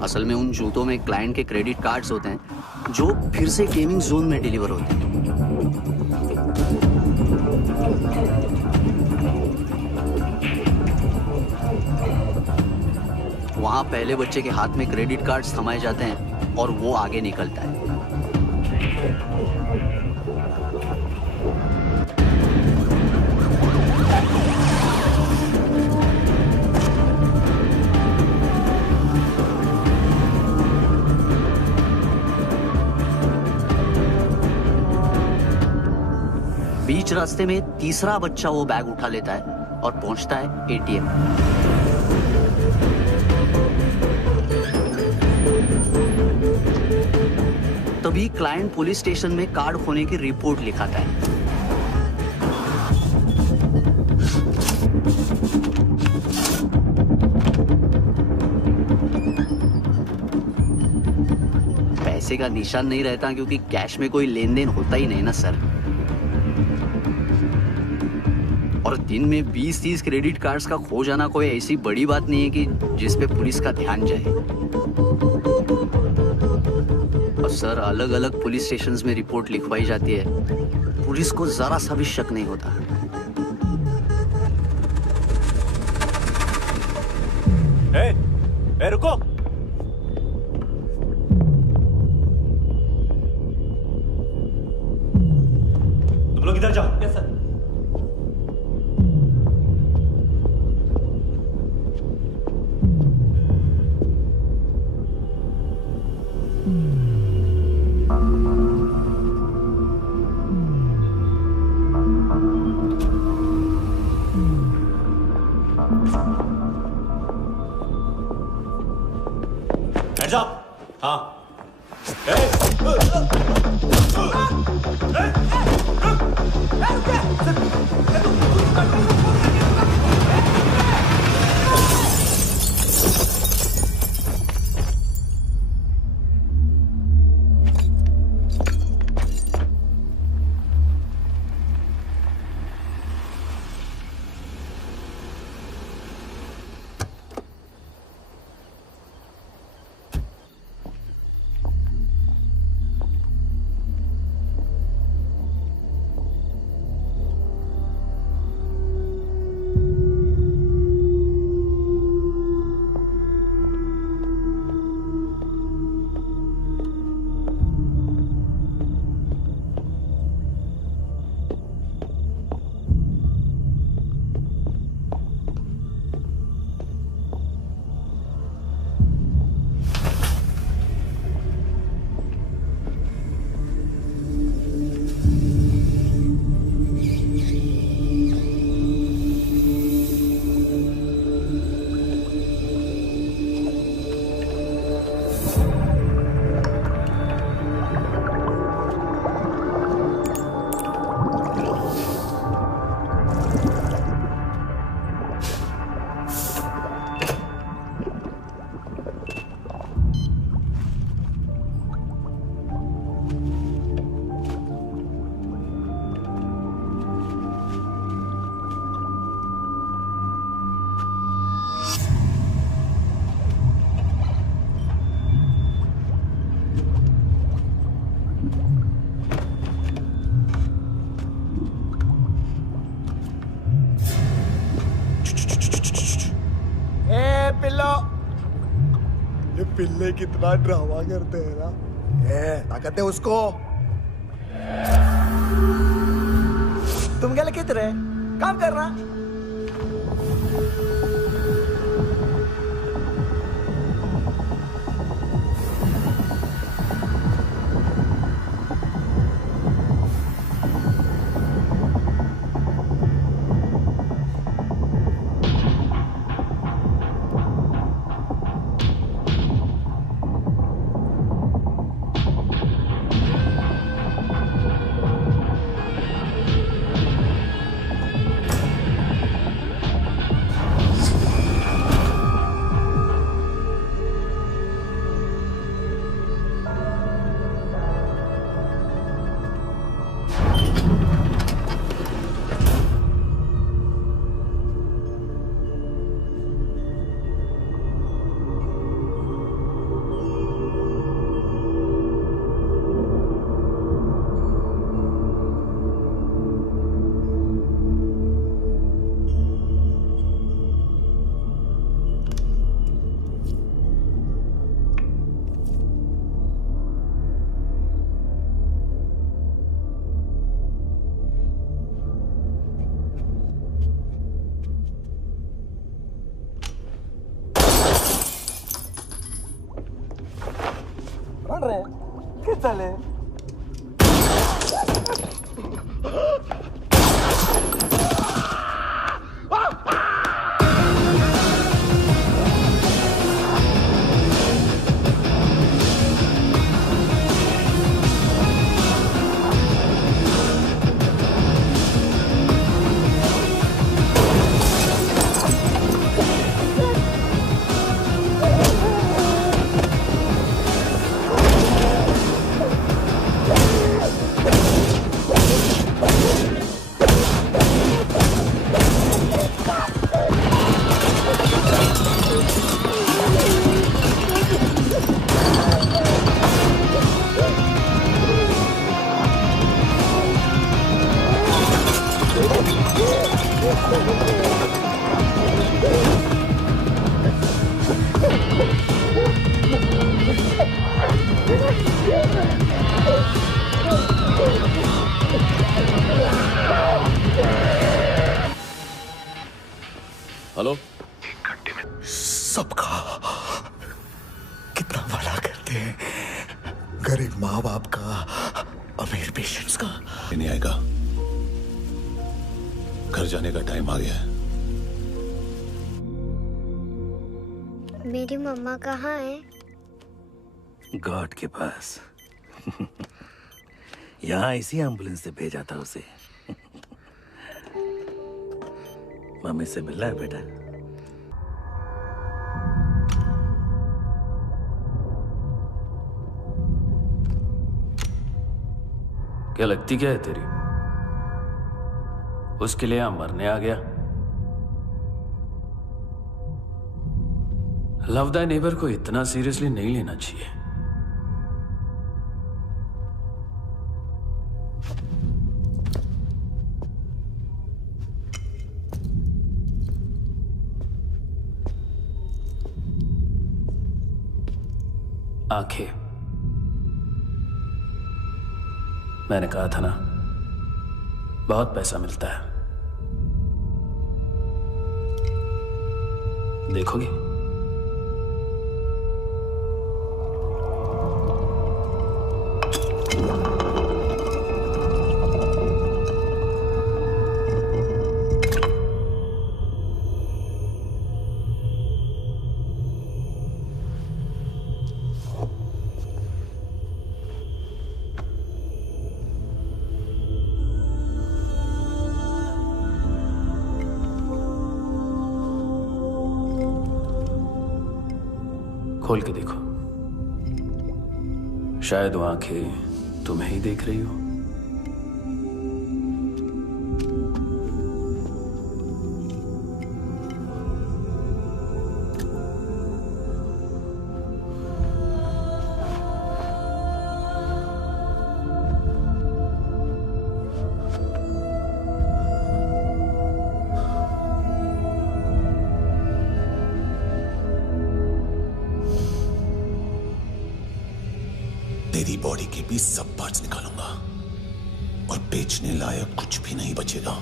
असल में उन जूतों में क्लाइंट के क्रेडिट कार्ड्स होते हैं जो फिर से गेमिंग जोन में डिलीवर होते हैं। वहां पहले बच्चे के हाथ में क्रेडिट कार्ड्स थमाए जाते हैं और वो आगे निकलता है। बीच रास्ते में तीसरा बच्चा वो बैग उठा लेता है और पहुंचता है एटीएम। तभी क्लाइंट पुलिस स्टेशन में कार्ड खोने की रिपोर्ट लिखाता है। पैसे का निशान नहीं रहता क्योंकि कैश में कोई लेन देन होता ही नहीं ना सर। और दिन में 20-30 क्रेडिट कार्ड्स का खो जाना कोई ऐसी बड़ी बात नहीं है कि जिस पे पुलिस का ध्यान जाए। और सर, अलग अलग पुलिस स्टेशंस में रिपोर्ट लिखवाई जाती है, पुलिस को जरा सा भी शक नहीं होता। ए, रुको। तुम लोग इधर जाओ। Yes sir. Hands up! हाँ। पिल्ले कितना ड्रामा करते हैं ना। ताकत है उसको। तुम क्या लिखित रहे? काम कर रहा। ढूंढ रहे हैं किस साले हेलो। एक घंटे में सबका कितना भला करते हैं, गरीब माँ बाप का, अमीर पेशेंट्स का। ये नहीं आएगा, घर जाने का टाइम आ गया है। मेरी मम्मा कहाँ है? गॉड के पास। यहाँ इसी एम्बुलेंस से भेजा था उसे। मम्मी से मिलना है बेटा। क्या लगती क्या है तेरी? उसके लिए यहां मरने आ गया? लव द नेबर को इतना सीरियसली नहीं लेना चाहिए। आंखें, मैंने कहा था ना, बहुत पैसा मिलता है। देखोगी? खोल के देखो, शायद वो आंखें तुम्हें ही देख रही हो। तेरी बॉडी के भी सब पार्ट्स निकालूंगा और बेचने लायक कुछ भी नहीं बचेगा।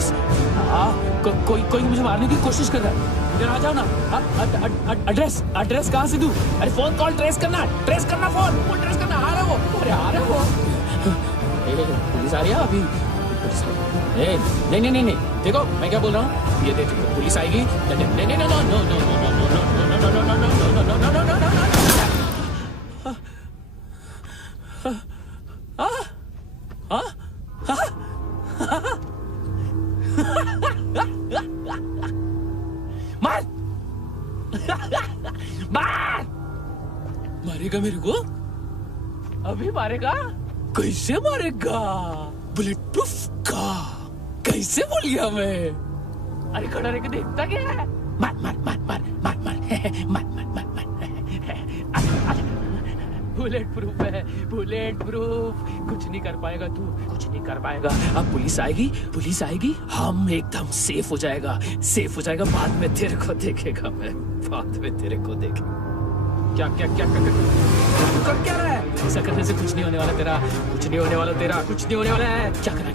पुलिस कोई मुझे मारने की कोशिश कर रहा है। इधर आ जाओ ना। एड्रेस कहाँ से दूं? अरे फोन कॉल ट्रेस करना फोन ट्रेस करना। आ रहे हो? अरे आ रहे हो? पुलिस आ रही है अभी। नहीं देखो मैं क्या बोल रहा हूँ, ये देखो पुलिस आएगी। मार मारेगा मेरे को? अभी मारेगा? कैसे मारेगा? बुलेट प्रूफ का कैसे बोल गया मैं? अरे खड़ा रह के देखता क्या है? मार मार मार मार मार मार मार मार मार बुलेट प्रूफ है, बुलेट प्रूफ। कुछ नहीं कर पाएगा तू, कुछ नहीं कर पाएगा। अब पुलिस आएगी, हम एकदम सेफ हो जाएगा। बाद में तेरे को देखेगा मैं, बाद में तेरे को देखेगा। क्या क्या क्या कर क्या रहा है? ऐसा करने से कुछ नहीं होने वाला तेरा, कुछ नहीं होने वाला तेरा, कुछ नहीं होने वाला है। क्या कर रहा है?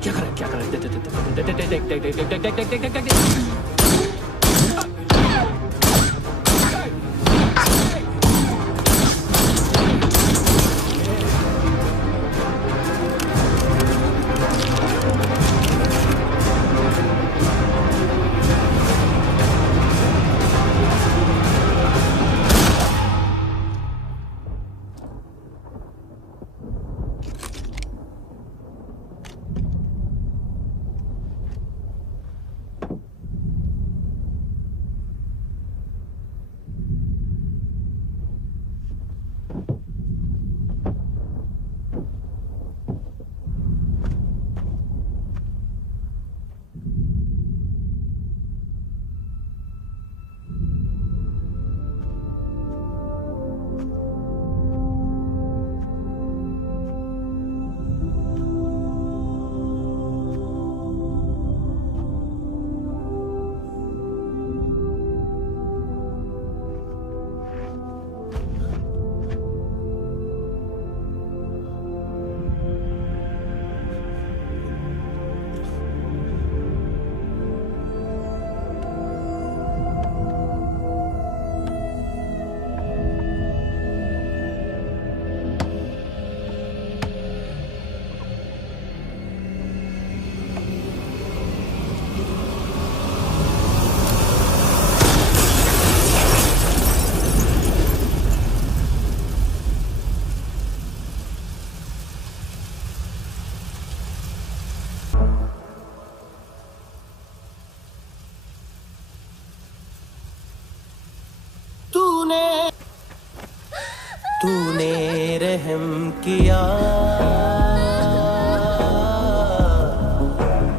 तूने रहम किया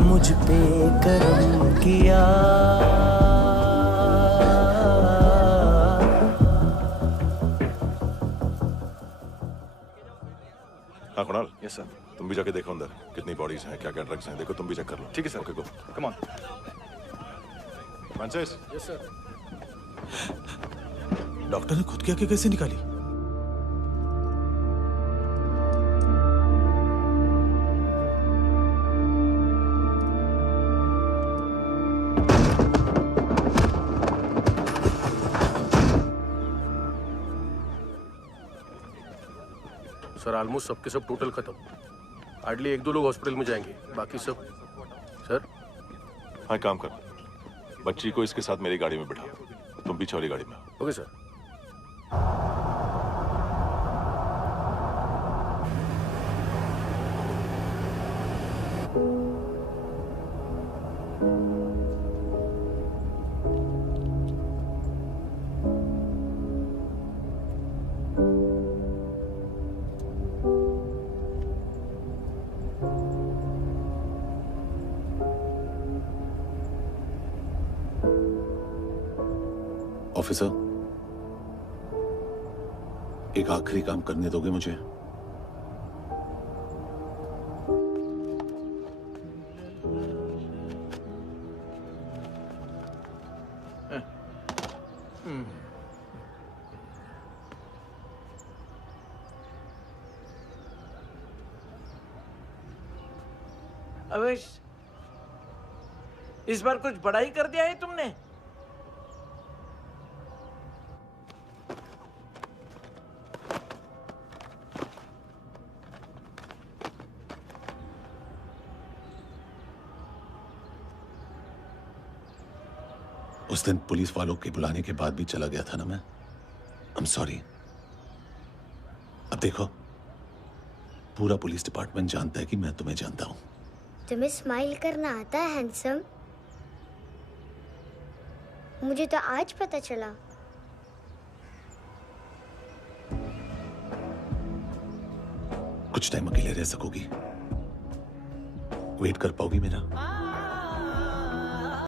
मुझ पे, करम किया। हाँ कुणाल, यस सर। तुम भी जाके देखो अंदर कितनी बॉडीज हैं, क्या क्या ड्रग्स हैं। देखो तुम भी चेक कर लो। ठीक है sir. Okay go, come on. Francis. Yes sir. Doctor ने खुद की आंखें कैसे निकाली? सर ऑलमोस्ट सबके सब टोटल खत्म। हार्डली 1-2 लोग हॉस्पिटल में जाएंगे, बाकी सब। सर हाँ, काम कर, बच्ची को इसके साथ मेरी गाड़ी में बिठा, तुम पीछे वाली गाड़ी में। Okay sir. ऑफिसर, एक आखिरी काम करने दोगे मुझे? इस बार कुछ बड़ा ही कर दिया है तुमने। उस दिन पुलिस वालों के बुलाने के बाद भी चला गया था ना मैं। I am sorry. अब देखो, पूरा पुलिस डिपार्टमेंट जानता है कि मैं तुम्हें जानता हूं। तुम्हें स्माइल करना आता है हैंडसम? मुझे तो आज पता चला। कुछ टाइम अकेले रह सकोगी? वेट कर पाओगी मेरा?